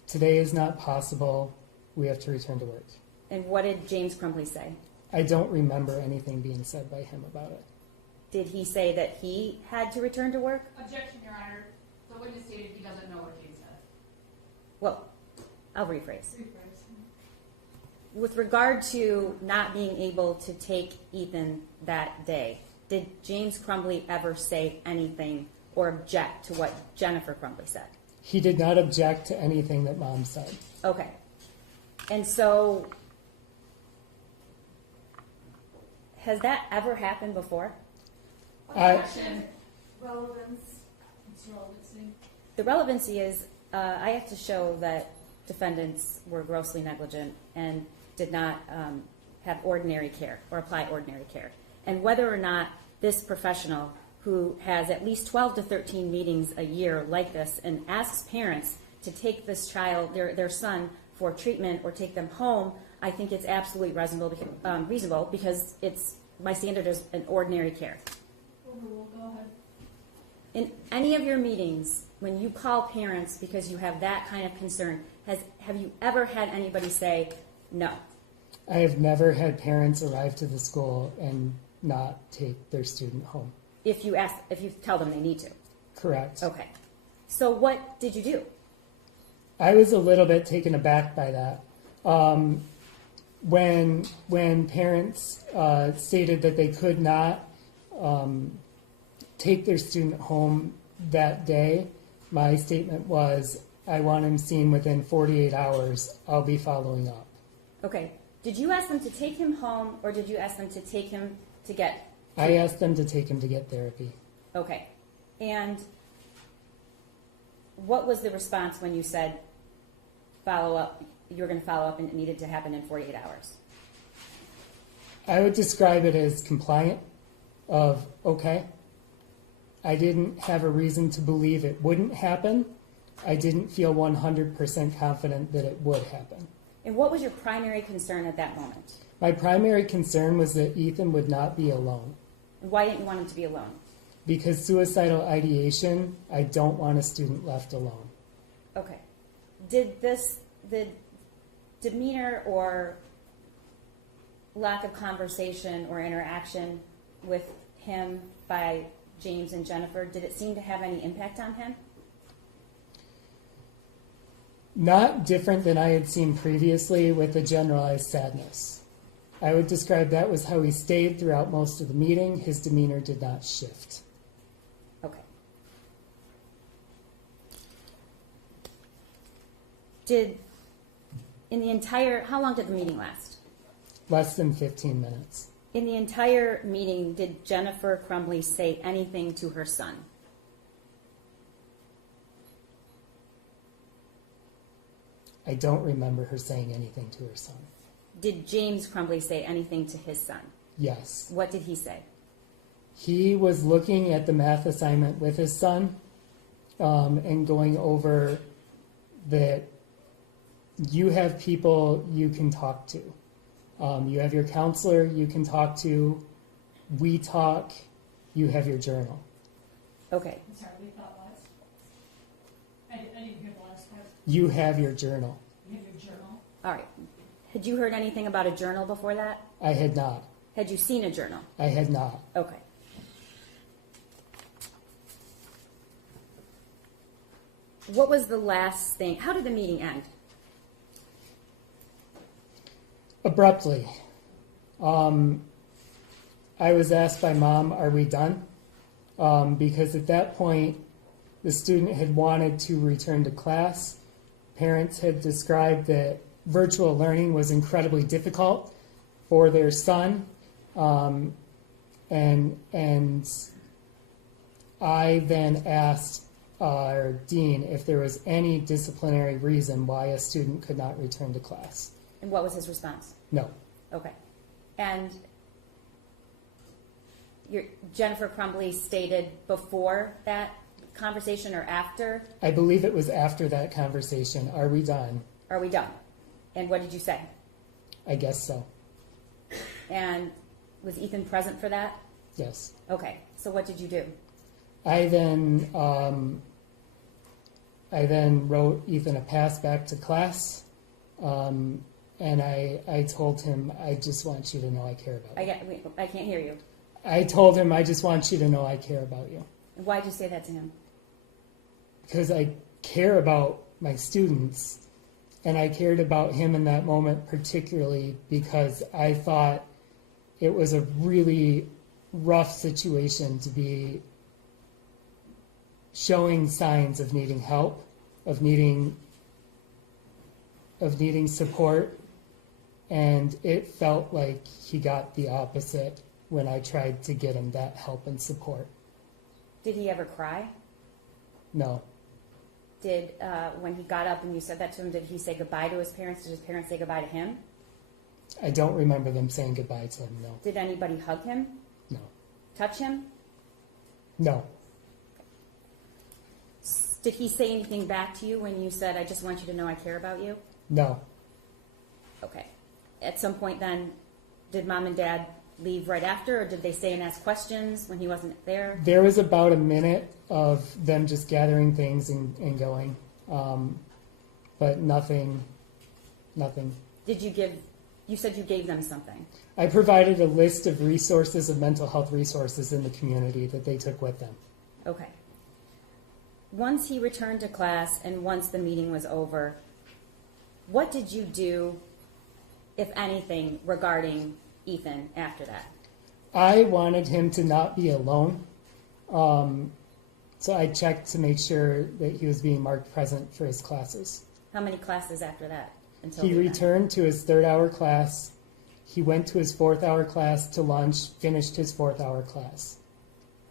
Today is not possible. We have to return to work. And what did James Crumbley say? I don't remember anything being said by him about it. Did he say that he had to return to work? Objection, Your Honor. The witness stated he doesn't know what James said. Well, I'll rephrase. With regard to not being able to take Ethan that day, did James Crumbley ever say anything or object to what Jennifer Crumbley said? He did not object to anything that Mom said. Okay. And so, has that ever happened before? Objection. Relevance. It's relevancy. The relevancy is I have to show that defendants were grossly negligent and did not have ordinary care or apply ordinary care. And whether or not this professional who has at least 12 to 13 meetings a year like this and asks parents to take this child, their son, for treatment or take them home, I think it's absolutely reasonable because my standard is an ordinary care. Overruled. Go ahead. In any of your meetings, when you call parents because you have that kind of concern, have you ever had anybody say no? I have never had parents arrive to the school and not take their student home. If you tell them they need to. Correct. Okay. So what did you do? I was a little bit taken aback by that. When parents stated that they could not take their student home that day, my statement was, I want him seen within 48 hours. I'll be following up. Okay. Did you ask them to take him home or did you ask them to take him to get... I asked them to take him to get therapy. Okay. And what was the response when you said follow up, you were going to follow up and it needed to happen in 48 hours? I would describe it as compliant of, okay, I didn't have a reason to believe it wouldn't happen. I didn't feel 100% confident that it would happen. And what was your primary concern at that moment? My primary concern was that Ethan would not be alone. And why didn't you want him to be alone? Because suicidal ideation, I don't want a student left alone. Okay. Did the demeanor or lack of conversation or interaction with him by James and Jennifer, did it seem to have any impact on him? Not different than I had seen previously with a generalized sadness. I would describe that was how he stayed throughout most of the meeting. His demeanor did not shift. Okay. How long did the meeting last? Less than 15 minutes. In the entire meeting, did Jennifer Crumbley say anything to her son? I don't remember her saying anything to her son. Did James Crumbley say anything to his son? Yes. What did he say? He was looking at the math assignment with his son and going over that you have people you can talk to. You have your counselor you can talk to. We talk. You have your journal. Okay. I'm sorry, we thought was. I didn't hear the last part. You have your journal. You have your journal. All right. Had you heard anything about a journal before that? I had not. Had you seen a journal? I had not. Okay. What was the last thing? How did the meeting end? Abruptly. I was asked by Mom, are we done? Because at that point, the student had wanted to return to class. Parents had described that virtual learning was incredibly difficult for their son. And I then asked our dean if there was any disciplinary reason why a student could not return to class. And what was his response? No. Okay. And Jennifer Crumbley stated before that conversation or after, I believe it was after that conversation. Are we done? are we done? And what did you say? I guess so. And was Ethan present for that? Yes. Okay. So what did you do? I then wrote Ethan a pass back to class, and I told him, I just want you to know I care about you. I can't hear you. I told him, I just want you to know I care about you. And why did you say that to him? Because I care about my students, and I cared about him in that moment particularly because I thought it was a really rough situation to be showing signs of needing help, of needing support, and it felt like he got the opposite when I tried to get him that help and support. Did he ever cry? No. Did, when he got up and you said that to him, did he say goodbye to his parents? Did his parents say goodbye to him? I don't remember them saying goodbye to him, no. Did anybody hug him? No. Touch him? No. Did he say anything back to you when you said, I just want you to know I care about you? No. Okay. At some point then, did mom and dad leave right after, or did they stay and ask questions when he wasn't there? There was about a minute of them just gathering things and going, but nothing. Did you said you gave them something. I provided a list of resources, of mental health resources in the community that they took with them. Okay. Once he returned to class and once the meeting was over, what did you do, if anything, regarding Ethan after that? I wanted him to not be alone, so I checked to make sure that he was being marked present for his classes. How many classes after that? Until He the event? returned to his 3rd hour class. He went to his 4th hour class to lunch, finished his 4th hour class.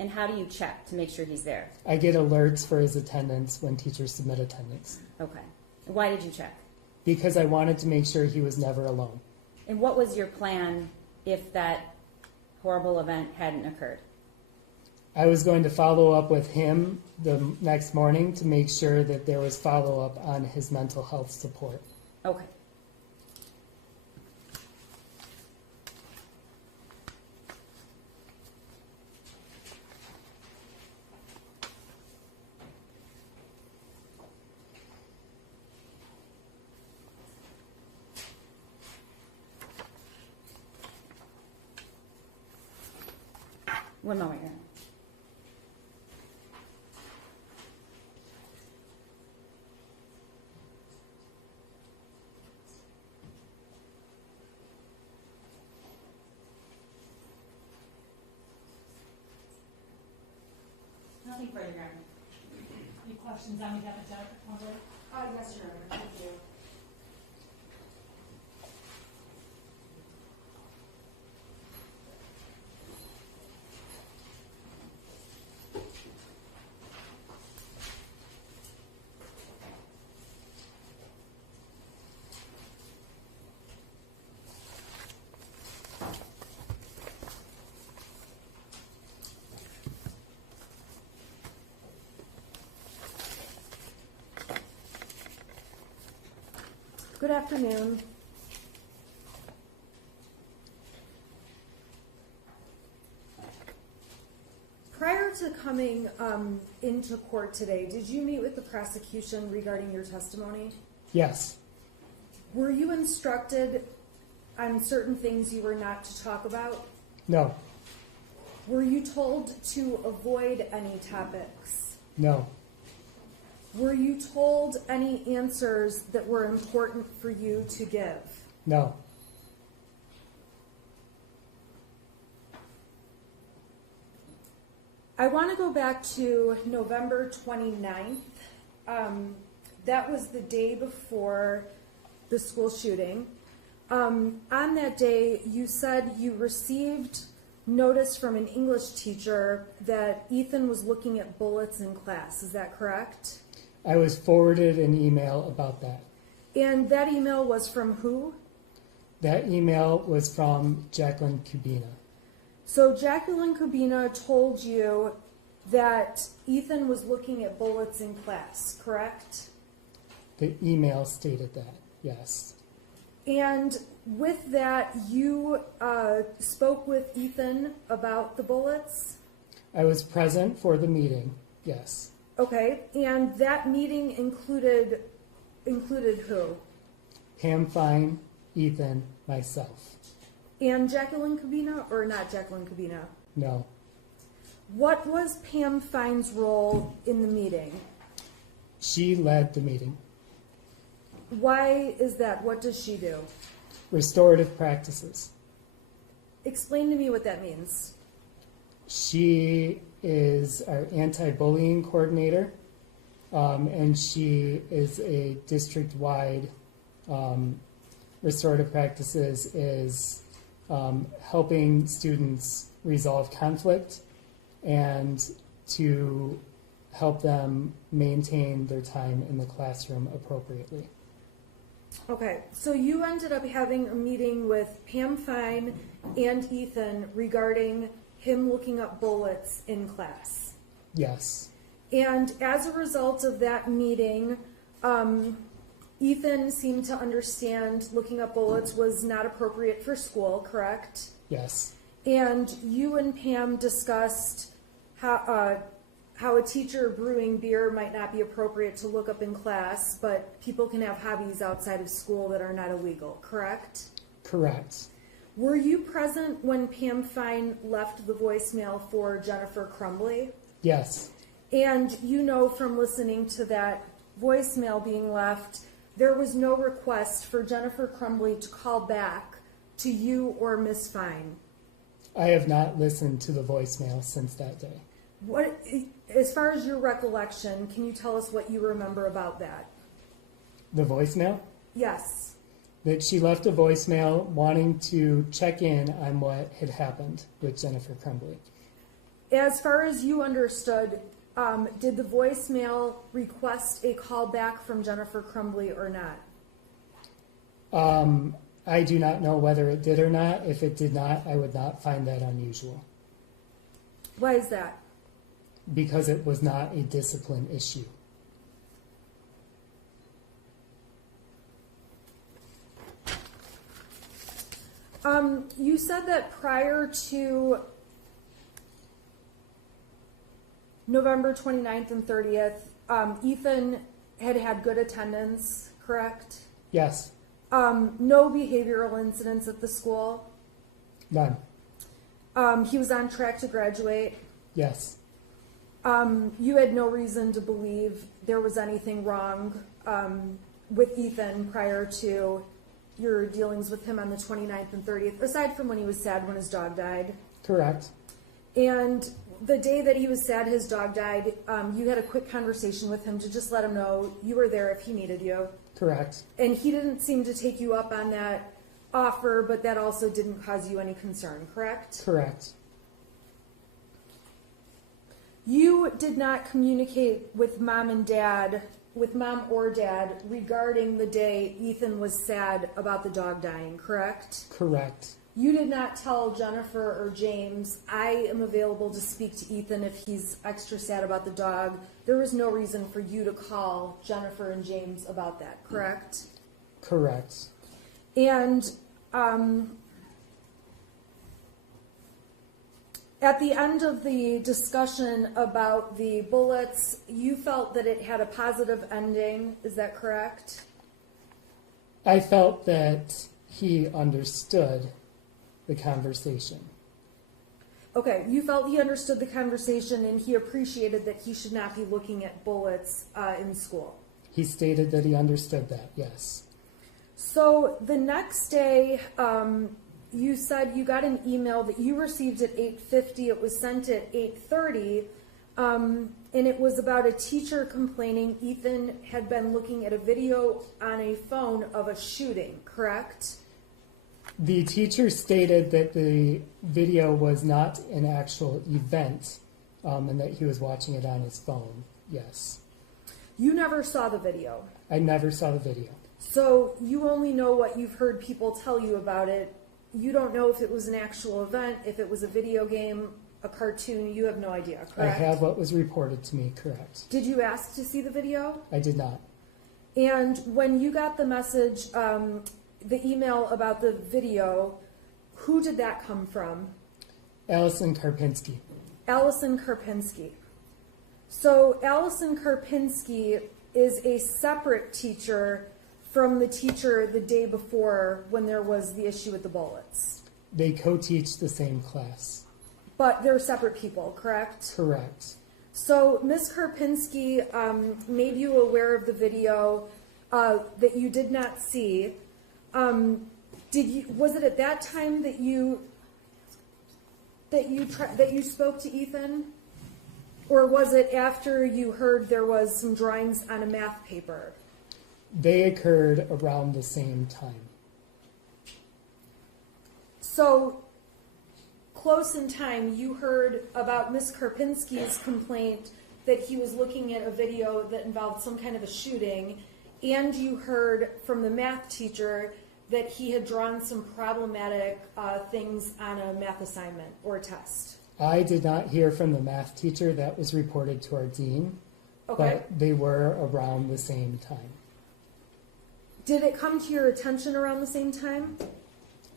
And how do you check to make sure he's there? I get alerts for his attendance when teachers submit attendance Okay. Why did you check? because I wanted to make sure he was never alone. And what was your plan if that horrible event hadn't occurred? I was going to follow up with him the next morning to make sure that there was follow-up on his mental health support. Okay. One moment, Erin. Nothing further, Erin. Any questions on behalf of Jennifer Crumbley? Yes, Your Honor, thank you. Good afternoon. Prior to coming into court today, did you meet with the prosecution regarding your testimony? Yes. Were you instructed on certain things you were not to talk about? No. Were you told to avoid any topics? No. Were you told any answers that were important for you to give? No. I want to go back to November 29th. That was the day before the school shooting. On that day, you said you received notice from an English teacher that Ethan was looking at bullets in class. Is that correct? I was forwarded an email about that. And that email was from who? That email was from Jacqueline Kubina. So Jacqueline Kubina told you that Ethan was looking at bullets in class, correct? The email stated that, yes. And with that, you spoke with Ethan about the bullets? I was present for the meeting, yes. Okay, and that meeting included who? Pam Fine, Ethan, myself. And Jacqueline Kubina, or not Jacqueline Kubina? No. What was Pam Fine's role in the meeting? She led the meeting. Why is that? What does she do? Restorative practices. Explain to me what that means. She is our anti-bullying coordinator, and she is a district-wide restorative practices is helping students resolve conflict and to help them maintain their time in the classroom appropriately. Okay, so you ended up having a meeting with Pam Fine and Ethan regarding him looking up bullets in class. Yes, And as a result of that meeting, Ethan seemed to understand looking up bullets was not appropriate for school, correct? yes, And you and Pam discussed how a teacher brewing beer might not be appropriate to look up in class, but people can have hobbies outside of school that are not illegal, correct? correct. Were you present when Pam Fine left the voicemail for Jennifer Crumbley? Yes, And you know from listening to that voicemail being left, there was no request for Jennifer Crumbley to call back to you or Miss Fine. I have not listened to the voicemail since that day. What, as far as your recollection, can you tell us what you remember about that? The voicemail? Yes. That she left a voicemail wanting to check in on what had happened with Jennifer Crumbley. As far as you understood, did the voicemail request a call back from Jennifer Crumbley or not? I do not know whether it did or not. If it did not, I would not find that unusual Why is that? because it was not a discipline issue. You said that prior to November 29th and 30th, Ethan had good attendance, correct? Yes, No behavioral incidents at the school. none. He was on track to graduate. Yes, You had no reason to believe there was anything wrong with Ethan prior to your dealings with him on the 29th and 30th, aside from when he was sad when his dog died. correct. And the day that he was sad his dog died, you had a quick conversation with him to just let him know you were there if he needed you. Correct. And he didn't seem to take you up on that offer, but that also didn't cause you any concern, correct? Correct. You did not communicate with mom and dad, with mom or dad, regarding the day Ethan was sad about the dog dying, correct? Correct. You did not tell Jennifer or James, I am available to speak to Ethan if he's extra sad about the dog. There was no reason for you to call Jennifer and James about that, correct? Correct. And at the end of the discussion about the bullets, you felt that it had a positive ending. Is that correct? I felt that he understood the conversation. Okay, you felt he understood the conversation and he appreciated that he should not be looking at bullets in school. He stated that he understood that, yes. So the next day, you said you got an email that you received at 8:50. It was sent at 8:30, and it was about a teacher complaining Ethan had been looking at a video on a phone of a shooting, correct? The teacher stated that the video was not an actual event, and that he was watching it on his phone, yes. You never saw the video. I never saw the video. So you only know what you've heard people tell you about it. You don't know if it was an actual event, if it was a video game, a cartoon. You have no idea, correct? I have what was reported to me, correct. Did you ask to see the video? I did not. And when you got the message, the email about the video, who did that come from? Allison Karpinski. Allison Karpinski. So Allison Karpinski is a separate teacher from the teacher the day before when there was the issue with the bullets. They co-teach the same class. But they're separate people, correct? Correct. So Ms. Karpinski made you aware of the video that you did not see. Was it at that time that you spoke to Ethan? Or was it after you heard there was some drawings on a math paper? They occurred around the same time. So, close in time, you heard about Ms. Karpinski's complaint that he was looking at a video that involved some kind of a shooting, and you heard from the math teacher that he had drawn some problematic things on a math assignment or test. I did not hear from the math teacher. That was reported to our dean, Okay. but they were around the same time. Did it come to your attention around the same time?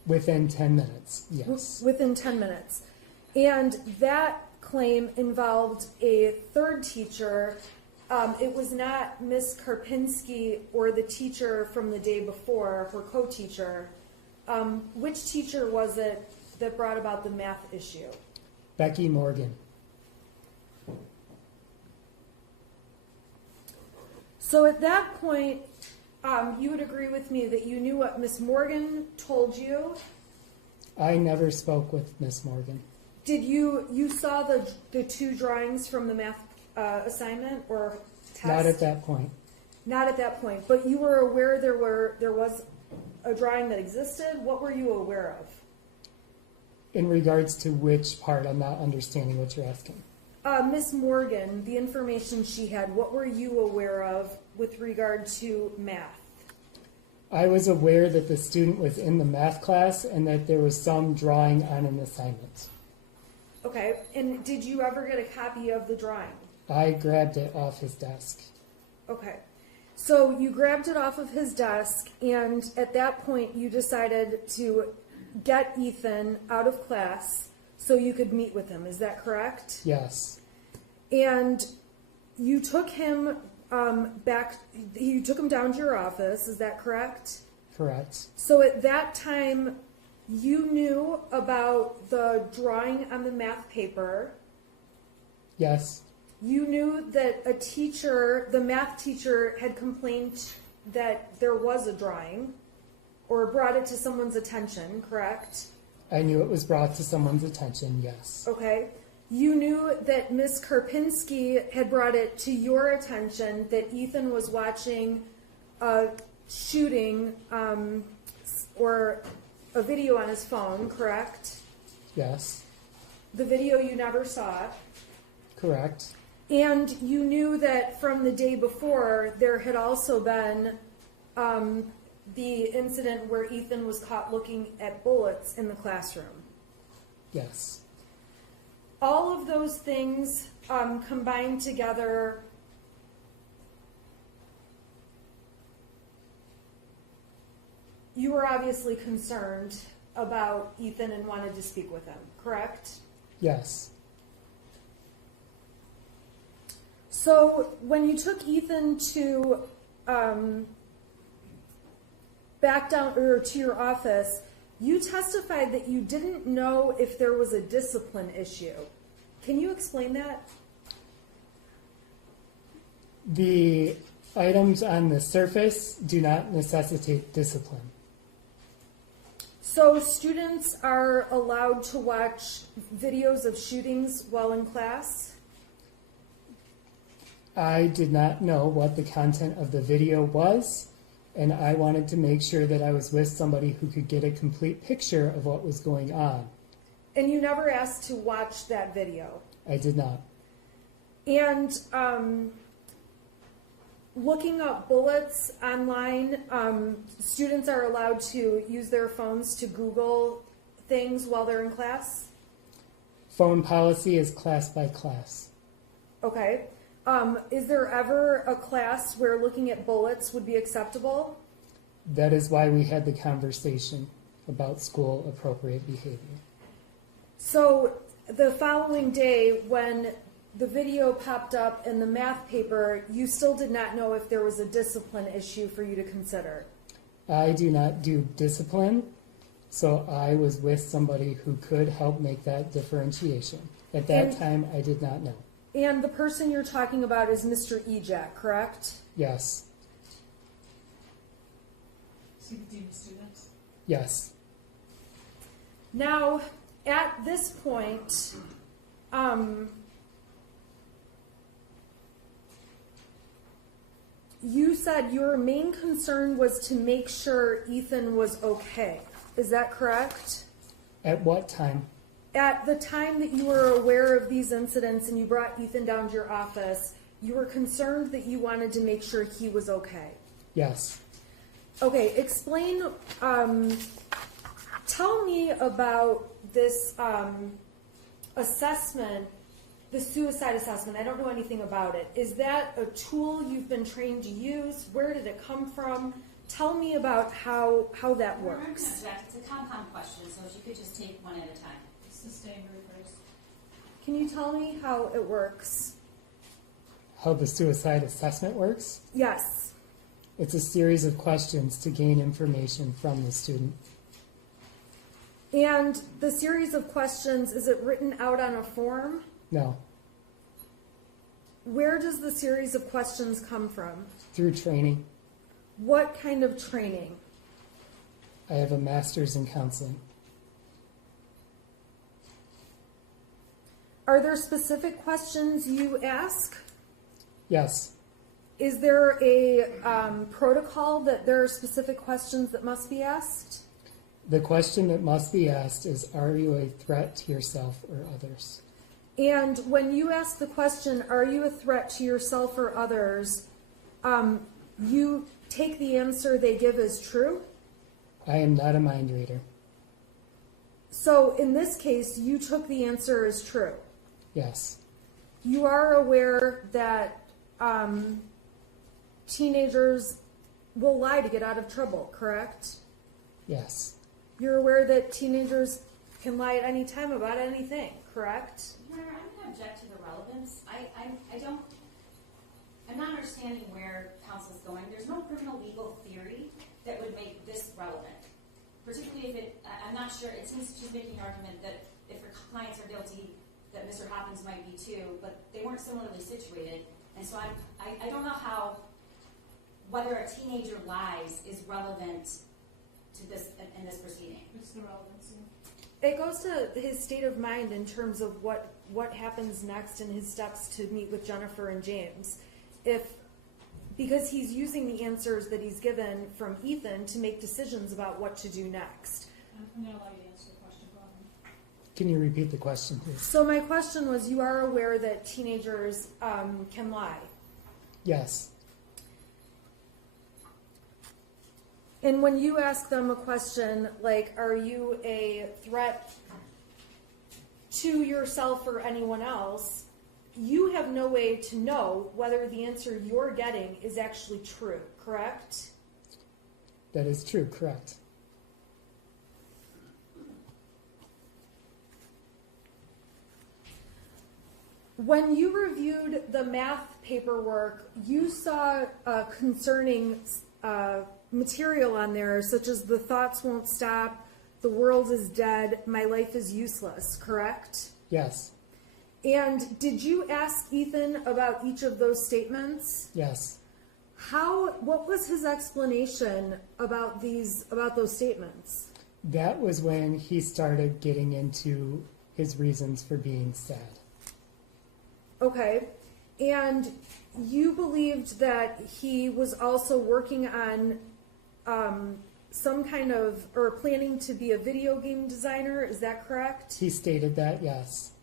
Within 10 minutes, yes. Within 10 minutes. And that claim involved a third teacher. It was not Ms. Karpinski or the teacher from the day before, her co-teacher. Which teacher was it that brought about the math issue? Becky Morgan. So at that point, you would agree with me that you knew what Miss Morgan told you. I never spoke with Miss Morgan. Did you saw the two drawings from the math assignment or test? Not at that point. Not at that point, but you were aware there was a drawing that existed. What were you aware of? In regards to which part, I'm not understanding what you're asking. Miss Morgan, the information she had, what were you aware of with regard to math? I was aware that the student was in the math class and that there was some drawing on an assignment. Okay, and did you ever get a copy of the drawing? I grabbed it off his desk. Okay, so you grabbed it off of his desk, and at that point you decided to get Ethan out of class so you could meet with him. Is that correct? Yes. And you took him you took him down to your office. Is that correct? Correct. So at that time, you knew about the drawing on the math paper. Yes. You knew that the math teacher had complained that there was a drawing or brought it to someone's attention, correct? I knew it was brought to someone's attention, yes. Okay. You knew that Ms. Karpinski had brought it to your attention that Ethan was watching a shooting or a video on his phone, correct? Yes. The video you never saw. Correct. And you knew that from the day before, there had also been the incident where Ethan was caught looking at bullets in the classroom. Yes. All of those things combined together you were obviously concerned about Ethan and wanted to speak with him, correct? Yes. So when you took Ethan to back down or to your office, you testified that you didn't know if there was a discipline issue. Can you explain that? The items on the surface do not necessitate discipline. So students are allowed to watch videos of shootings while in class? I did not know what the content of the video was, and I wanted to make sure that I was with somebody who could get a complete picture of what was going on. And you never asked to watch that video? I did not. And looking up bullets online, students are allowed to use their phones to Google things while they're in class? Phone policy is class by class. Okay. Is there ever a class where looking at bullets would be acceptable? That is why we had the conversation about school appropriate behavior. So the following day, when the video popped up in the math paper, you still did not know if there was a discipline issue for you to consider? I do not do discipline, so I was with somebody who could help make that differentiation. At that time, I did not know. And the person you're talking about is Mr. Ejak, correct? Yes. So you dean of students? Yes. Now, at this point, you said your main concern was to make sure Ethan was okay. Is that correct? At what time? At the time that you were aware of these incidents and you brought Ethan down to your office, you were concerned that you wanted to make sure he was okay. Yes. Okay, explain, tell me about this assessment, the suicide assessment. I don't know anything about it. Is that a tool you've been trained to use? Where did it come from? Tell me about how that works. It's a compound question, so if you could just take one at a time. Sustained reverse. Can you tell me how it works? How the suicide assessment works? Yes. It's a series of questions to gain information from the student. And the series of questions, is it written out on a form? No. Where does the series of questions come from? Through training. What kind of training? I have a master's in counseling. Are there specific questions you ask? Yes. Is there a protocol that there are specific questions that must be asked? The question that must be asked is, are you a threat to yourself or others? And when you ask the question, are you a threat to yourself or others, you take the answer they give as true? I am not a mind reader. So in this case, you took the answer as true. Yes. You are aware that teenagers will lie to get out of trouble, correct? Yes. You're aware that teenagers can lie at any time about anything, correct? Your Honor, I'm going to object to the relevance. I'm not understanding where counsel's going. There's no criminal legal theory that would make this relevant. Particularly if I'm not sure, it seems she's making an argument that if her clients are guilty, that Mr. Hopkins might be too, but they weren't similarly situated. And so I don't know how, whether a teenager lies is relevant to this, in this proceeding. What's the relevancy? It goes to his state of mind in terms of what happens next in his steps to meet with Jennifer and James. Because he's using the answers that he's given from Ethan to make decisions about what to do next. I'm going to allow you to answer the question. Go ahead. Can you repeat the question, please? So my question was, you are aware that teenagers can lie? Yes. And when you ask them a question like, are you a threat to yourself or anyone else, you have no way to know whether the answer you're getting is actually true, correct? That is true, correct. when you reviewed the math paperwork, you saw concerning material on there, such as the thoughts won't stop, the world is dead, my life is useless, correct? Yes. And did you ask Ethan about each of those statements? Yes. What was his explanation about those statements? That was when he started getting into his reasons for being sad. Okay. And you believed that he was also working on some kind of, or planning to be a video game designer, is that correct? He stated that, yes.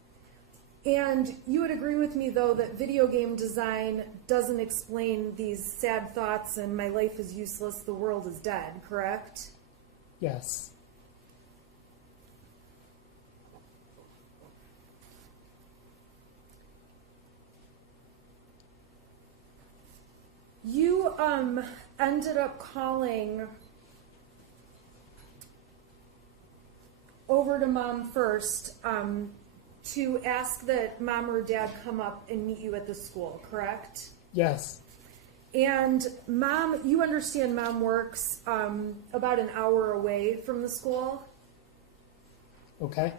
And you would agree with me, though, that video game design doesn't explain these sad thoughts and my life is useless, the world is dead, correct? Yes. You ended up calling over to Mom first to ask that Mom or Dad come up and meet you at the school, correct? Yes. And Mom, you understand Mom works about an hour away from the school? Okay.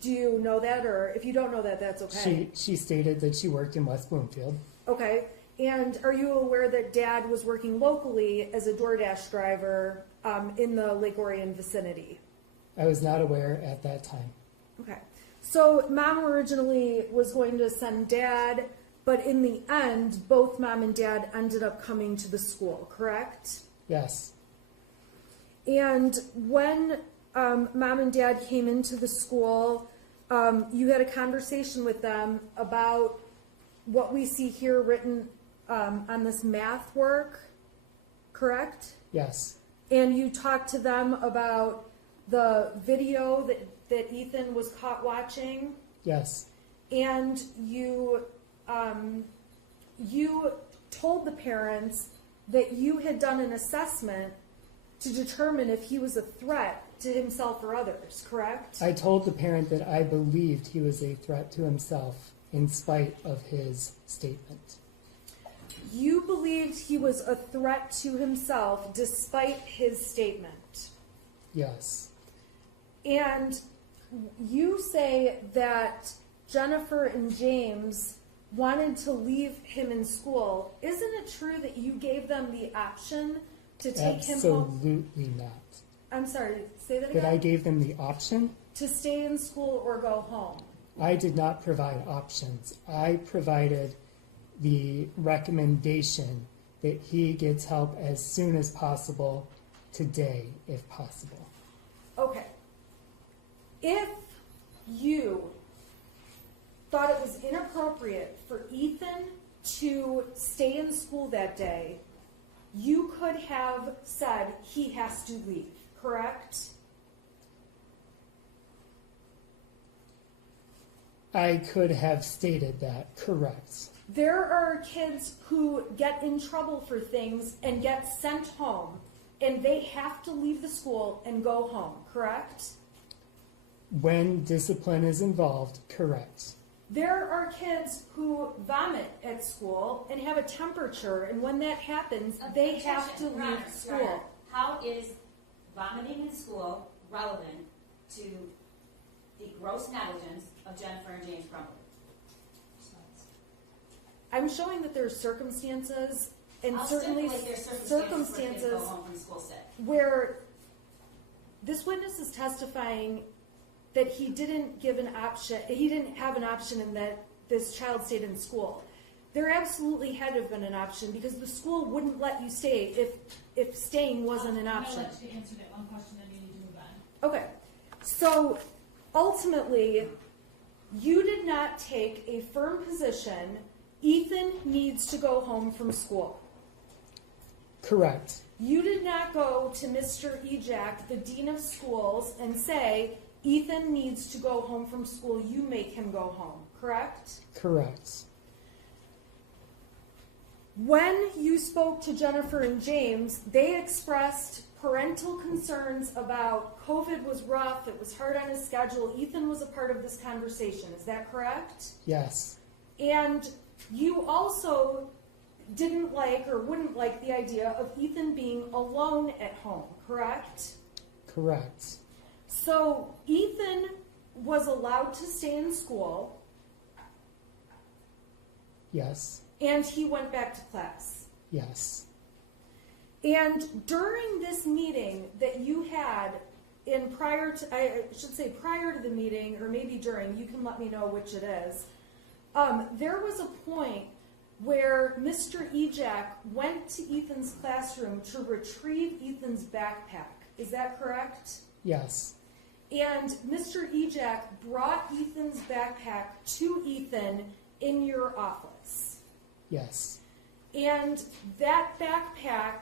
Do you know that, or if you don't know that, that's okay? She stated that she worked in West Bloomfield. Okay. And are you aware that Dad was working locally as a DoorDash driver in the Lake Orion vicinity? I was not aware at that time. Okay. So Mom originally was going to send Dad, but in the end, both Mom and Dad ended up coming to the school, correct? Yes. And when Mom and Dad came into the school, you had a conversation with them about what we see here written on this math work, correct? Yes. And you talked to them about the video that Ethan was caught watching? Yes. And you told the parents that you had done an assessment to determine if he was a threat to himself or others, correct? I told the parent that I believed he was a threat to himself in spite of his statement. You believed he was a threat to himself despite his statement. Yes. And you say that Jennifer and James wanted to leave him in school. Isn't it true that you gave them the option to take him home? Absolutely not. I'm sorry, say that again? That I gave them the option? To stay in school or go home? I did not provide options. I provided the recommendation that he gets help as soon as possible today, if possible. Okay. If you thought it was inappropriate for Ethan to stay in school that day, you could have said he has to leave, correct? I could have stated that, correct. There are kids who get in trouble for things and get sent home, and they have to leave the school and go home, correct? When discipline is involved, correct. There are kids who vomit at school and have a temperature, and when that happens, they have to Your Honor, leave Your Honor, school. how is vomiting in school relevant to the gross negligence of Jennifer and James Crumbley? I'm showing that there's circumstances, and I'll certainly stipulate there's circumstances where kids circumstances go home from school sick. where this witness is testifying that he didn't give an option, he didn't have an option in that this child stayed in school. There absolutely had to have been an option because the school wouldn't let you stay if staying wasn't an option. I'll let you answer that one question, then you need to move on. Okay, so ultimately, you did not take a firm position. Ethan needs to go home from school. Correct. You did not go to Mr. Ejak, the dean of schools, and say, Ethan needs to go home from school, you make him go home, correct? Correct. When you spoke to Jennifer and James, they expressed parental concerns about COVID was rough, it was hard on his schedule. Ethan was a part of this conversation, is that correct? Yes. And you also didn't like or wouldn't like the idea of Ethan being alone at home, correct? Correct. So Ethan was allowed to stay in school, Yes. and he went back to class. Yes. And during this meeting that you had I should say prior to the meeting, or maybe during, you can let me know which it is, there was a point where Mr. Ejak went to Ethan's classroom to retrieve Ethan's backpack. Is that correct? Yes. And Mr. Ejak brought Ethan's backpack to Ethan in your office. Yes. And that backpack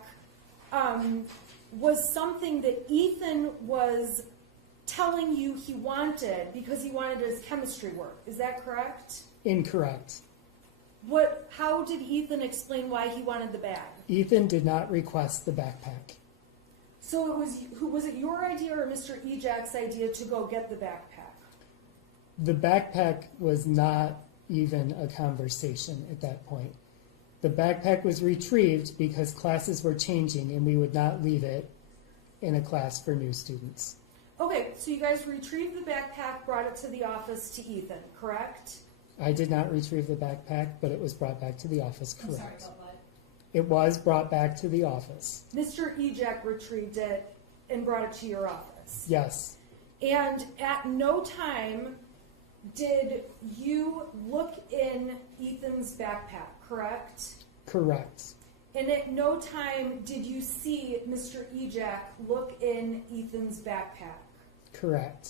was something that Ethan was telling you he wanted because he wanted his chemistry work. Is that correct? Incorrect. How did Ethan explain why he wanted the bag? Ethan did not request the backpack. So was it your idea or Mr. Ejak's idea to go get the backpack? The backpack was not even a conversation at that point. The backpack was retrieved because classes were changing and we would not leave it in a class for new students. Okay, so you guys retrieved the backpack, brought it to the office to Ethan, correct? I did not retrieve the backpack, but it was brought back to the office, I'm sorry correct. about that. It was brought back to the office. Mr. Ejak retrieved it and brought it to your office. Yes. And at no time did you look in Ethan's backpack, correct? Correct. And at no time did you see Mr. Ejak look in Ethan's backpack. Correct.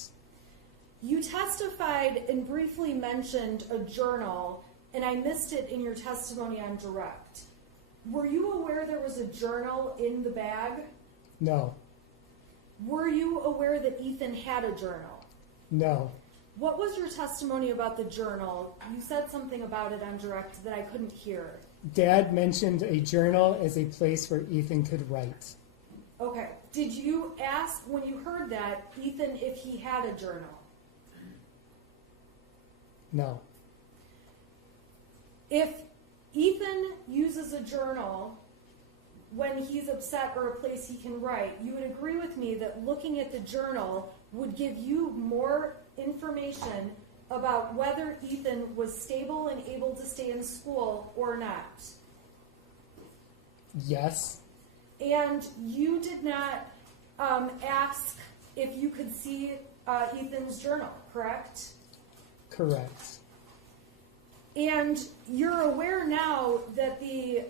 You testified and briefly mentioned a journal, and I missed it in your testimony on direct. Were you aware there was a journal in the bag? No. Were you aware that Ethan had a journal? No. What was your testimony about the journal? You said something about it on direct that I couldn't hear. Dad mentioned a journal as a place where Ethan could write. Okay. Did you ask, when you heard that, Ethan if he had a journal? No. If Ethan uses a journal when he's upset or a place he can write, you would agree with me that looking at the journal would give you more information about whether Ethan was stable and able to stay in school or not. Yes. And you did not ask if you could see Ethan's journal, correct? Correct. And you're aware now that the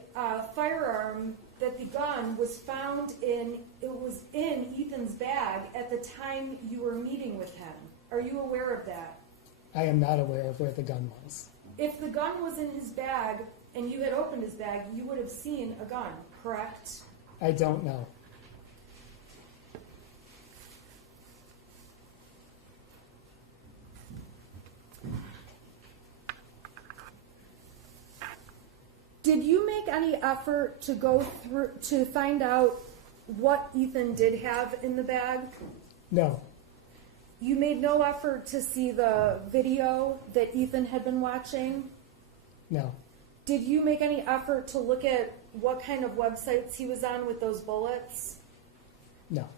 firearm, that the gun was found in Ethan's bag at the time you were meeting with him. Are you aware of that? I am not aware of where the gun was. If the gun was in his bag and you had opened his bag, you would have seen a gun, correct? I don't know. Did you make any effort to go through to find out what Ethan did have in the bag? No. You made no effort to see the video that Ethan had been watching? No. Did you make any effort to look at what kind of websites he was on with those bullets? No.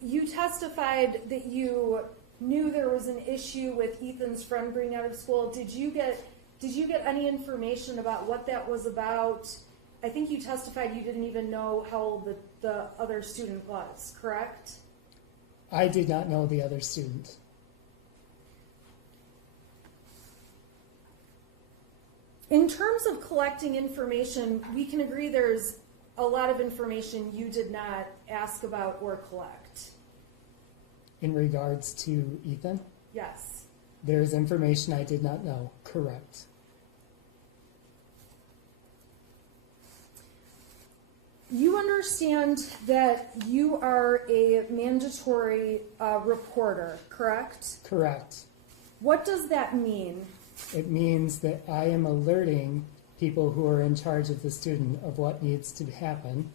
You testified that you knew there was an issue with Ethan's friend being out of school. Did you get any information about what that was about? I think you testified you didn't even know how old the other student was, correct? I did not know the other student. In terms of collecting information, we can agree there's a lot of information you did not ask about or collect. In regards to Ethan, Yes. there is information I did not know. Correct. You understand that you are a mandatory reporter, correct? Correct. What does that mean? It means that I am alerting people who are in charge of the student of what needs to happen,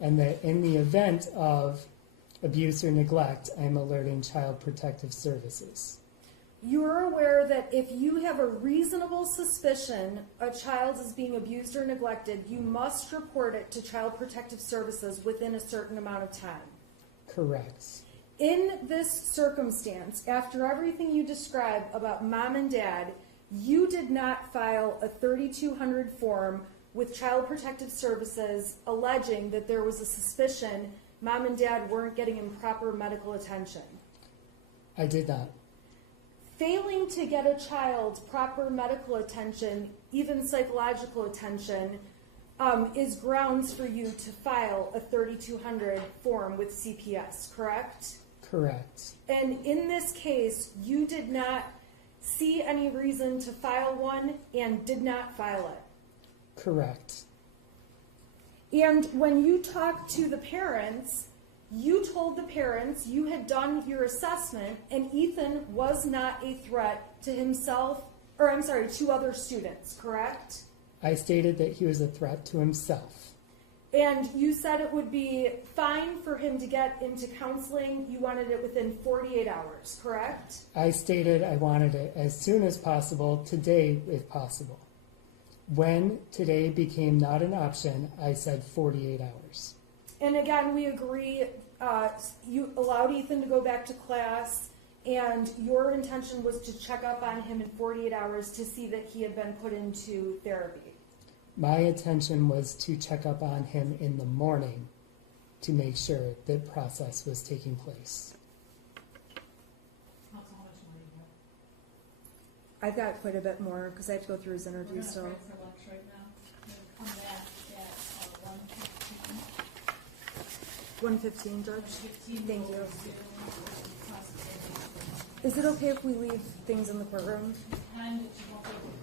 and that in the event of abuse or neglect, I'm alerting Child Protective Services. you're aware that if you have a reasonable suspicion a child is being abused or neglected, you must report it to Child Protective Services within a certain amount of time. Correct. In this circumstance, after everything you described about mom and dad, you did not file a 3200 form with Child Protective Services alleging that there was a suspicion mom and dad weren't getting improper medical attention. I did not. Failing to get a child proper medical attention, even psychological attention, is grounds for you to file a 3200 form with CPS, correct? Correct. And in this case, you did not see any reason to file one and did not file it. Correct. And when you talked to the parents, you told the parents you had done your assessment and Ethan was not a threat to himself, or I'm sorry, to other students, correct? I stated that he was a threat to himself. And you said it would be fine for him to get into counseling. You wanted it within 48 hours, correct? I stated I wanted it as soon as possible, today if possible. When today became not an option, I said 48 hours. And again, we agree, you allowed Ethan to go back to class, and your intention was to check up on him in 48 hours to see that he had been put into therapy. My intention was to check up on him in the morning to make sure the process was taking place. Council, how much money do you have? I've got quite a bit more because I have to go through his We're interview gonna still. break for lunch right now. We're gonna come back at 1:15. 1:15, Judge. 1:15, Thank we'll you. do cross-examination. Is it okay if we leave things in the courtroom? And you won't be able to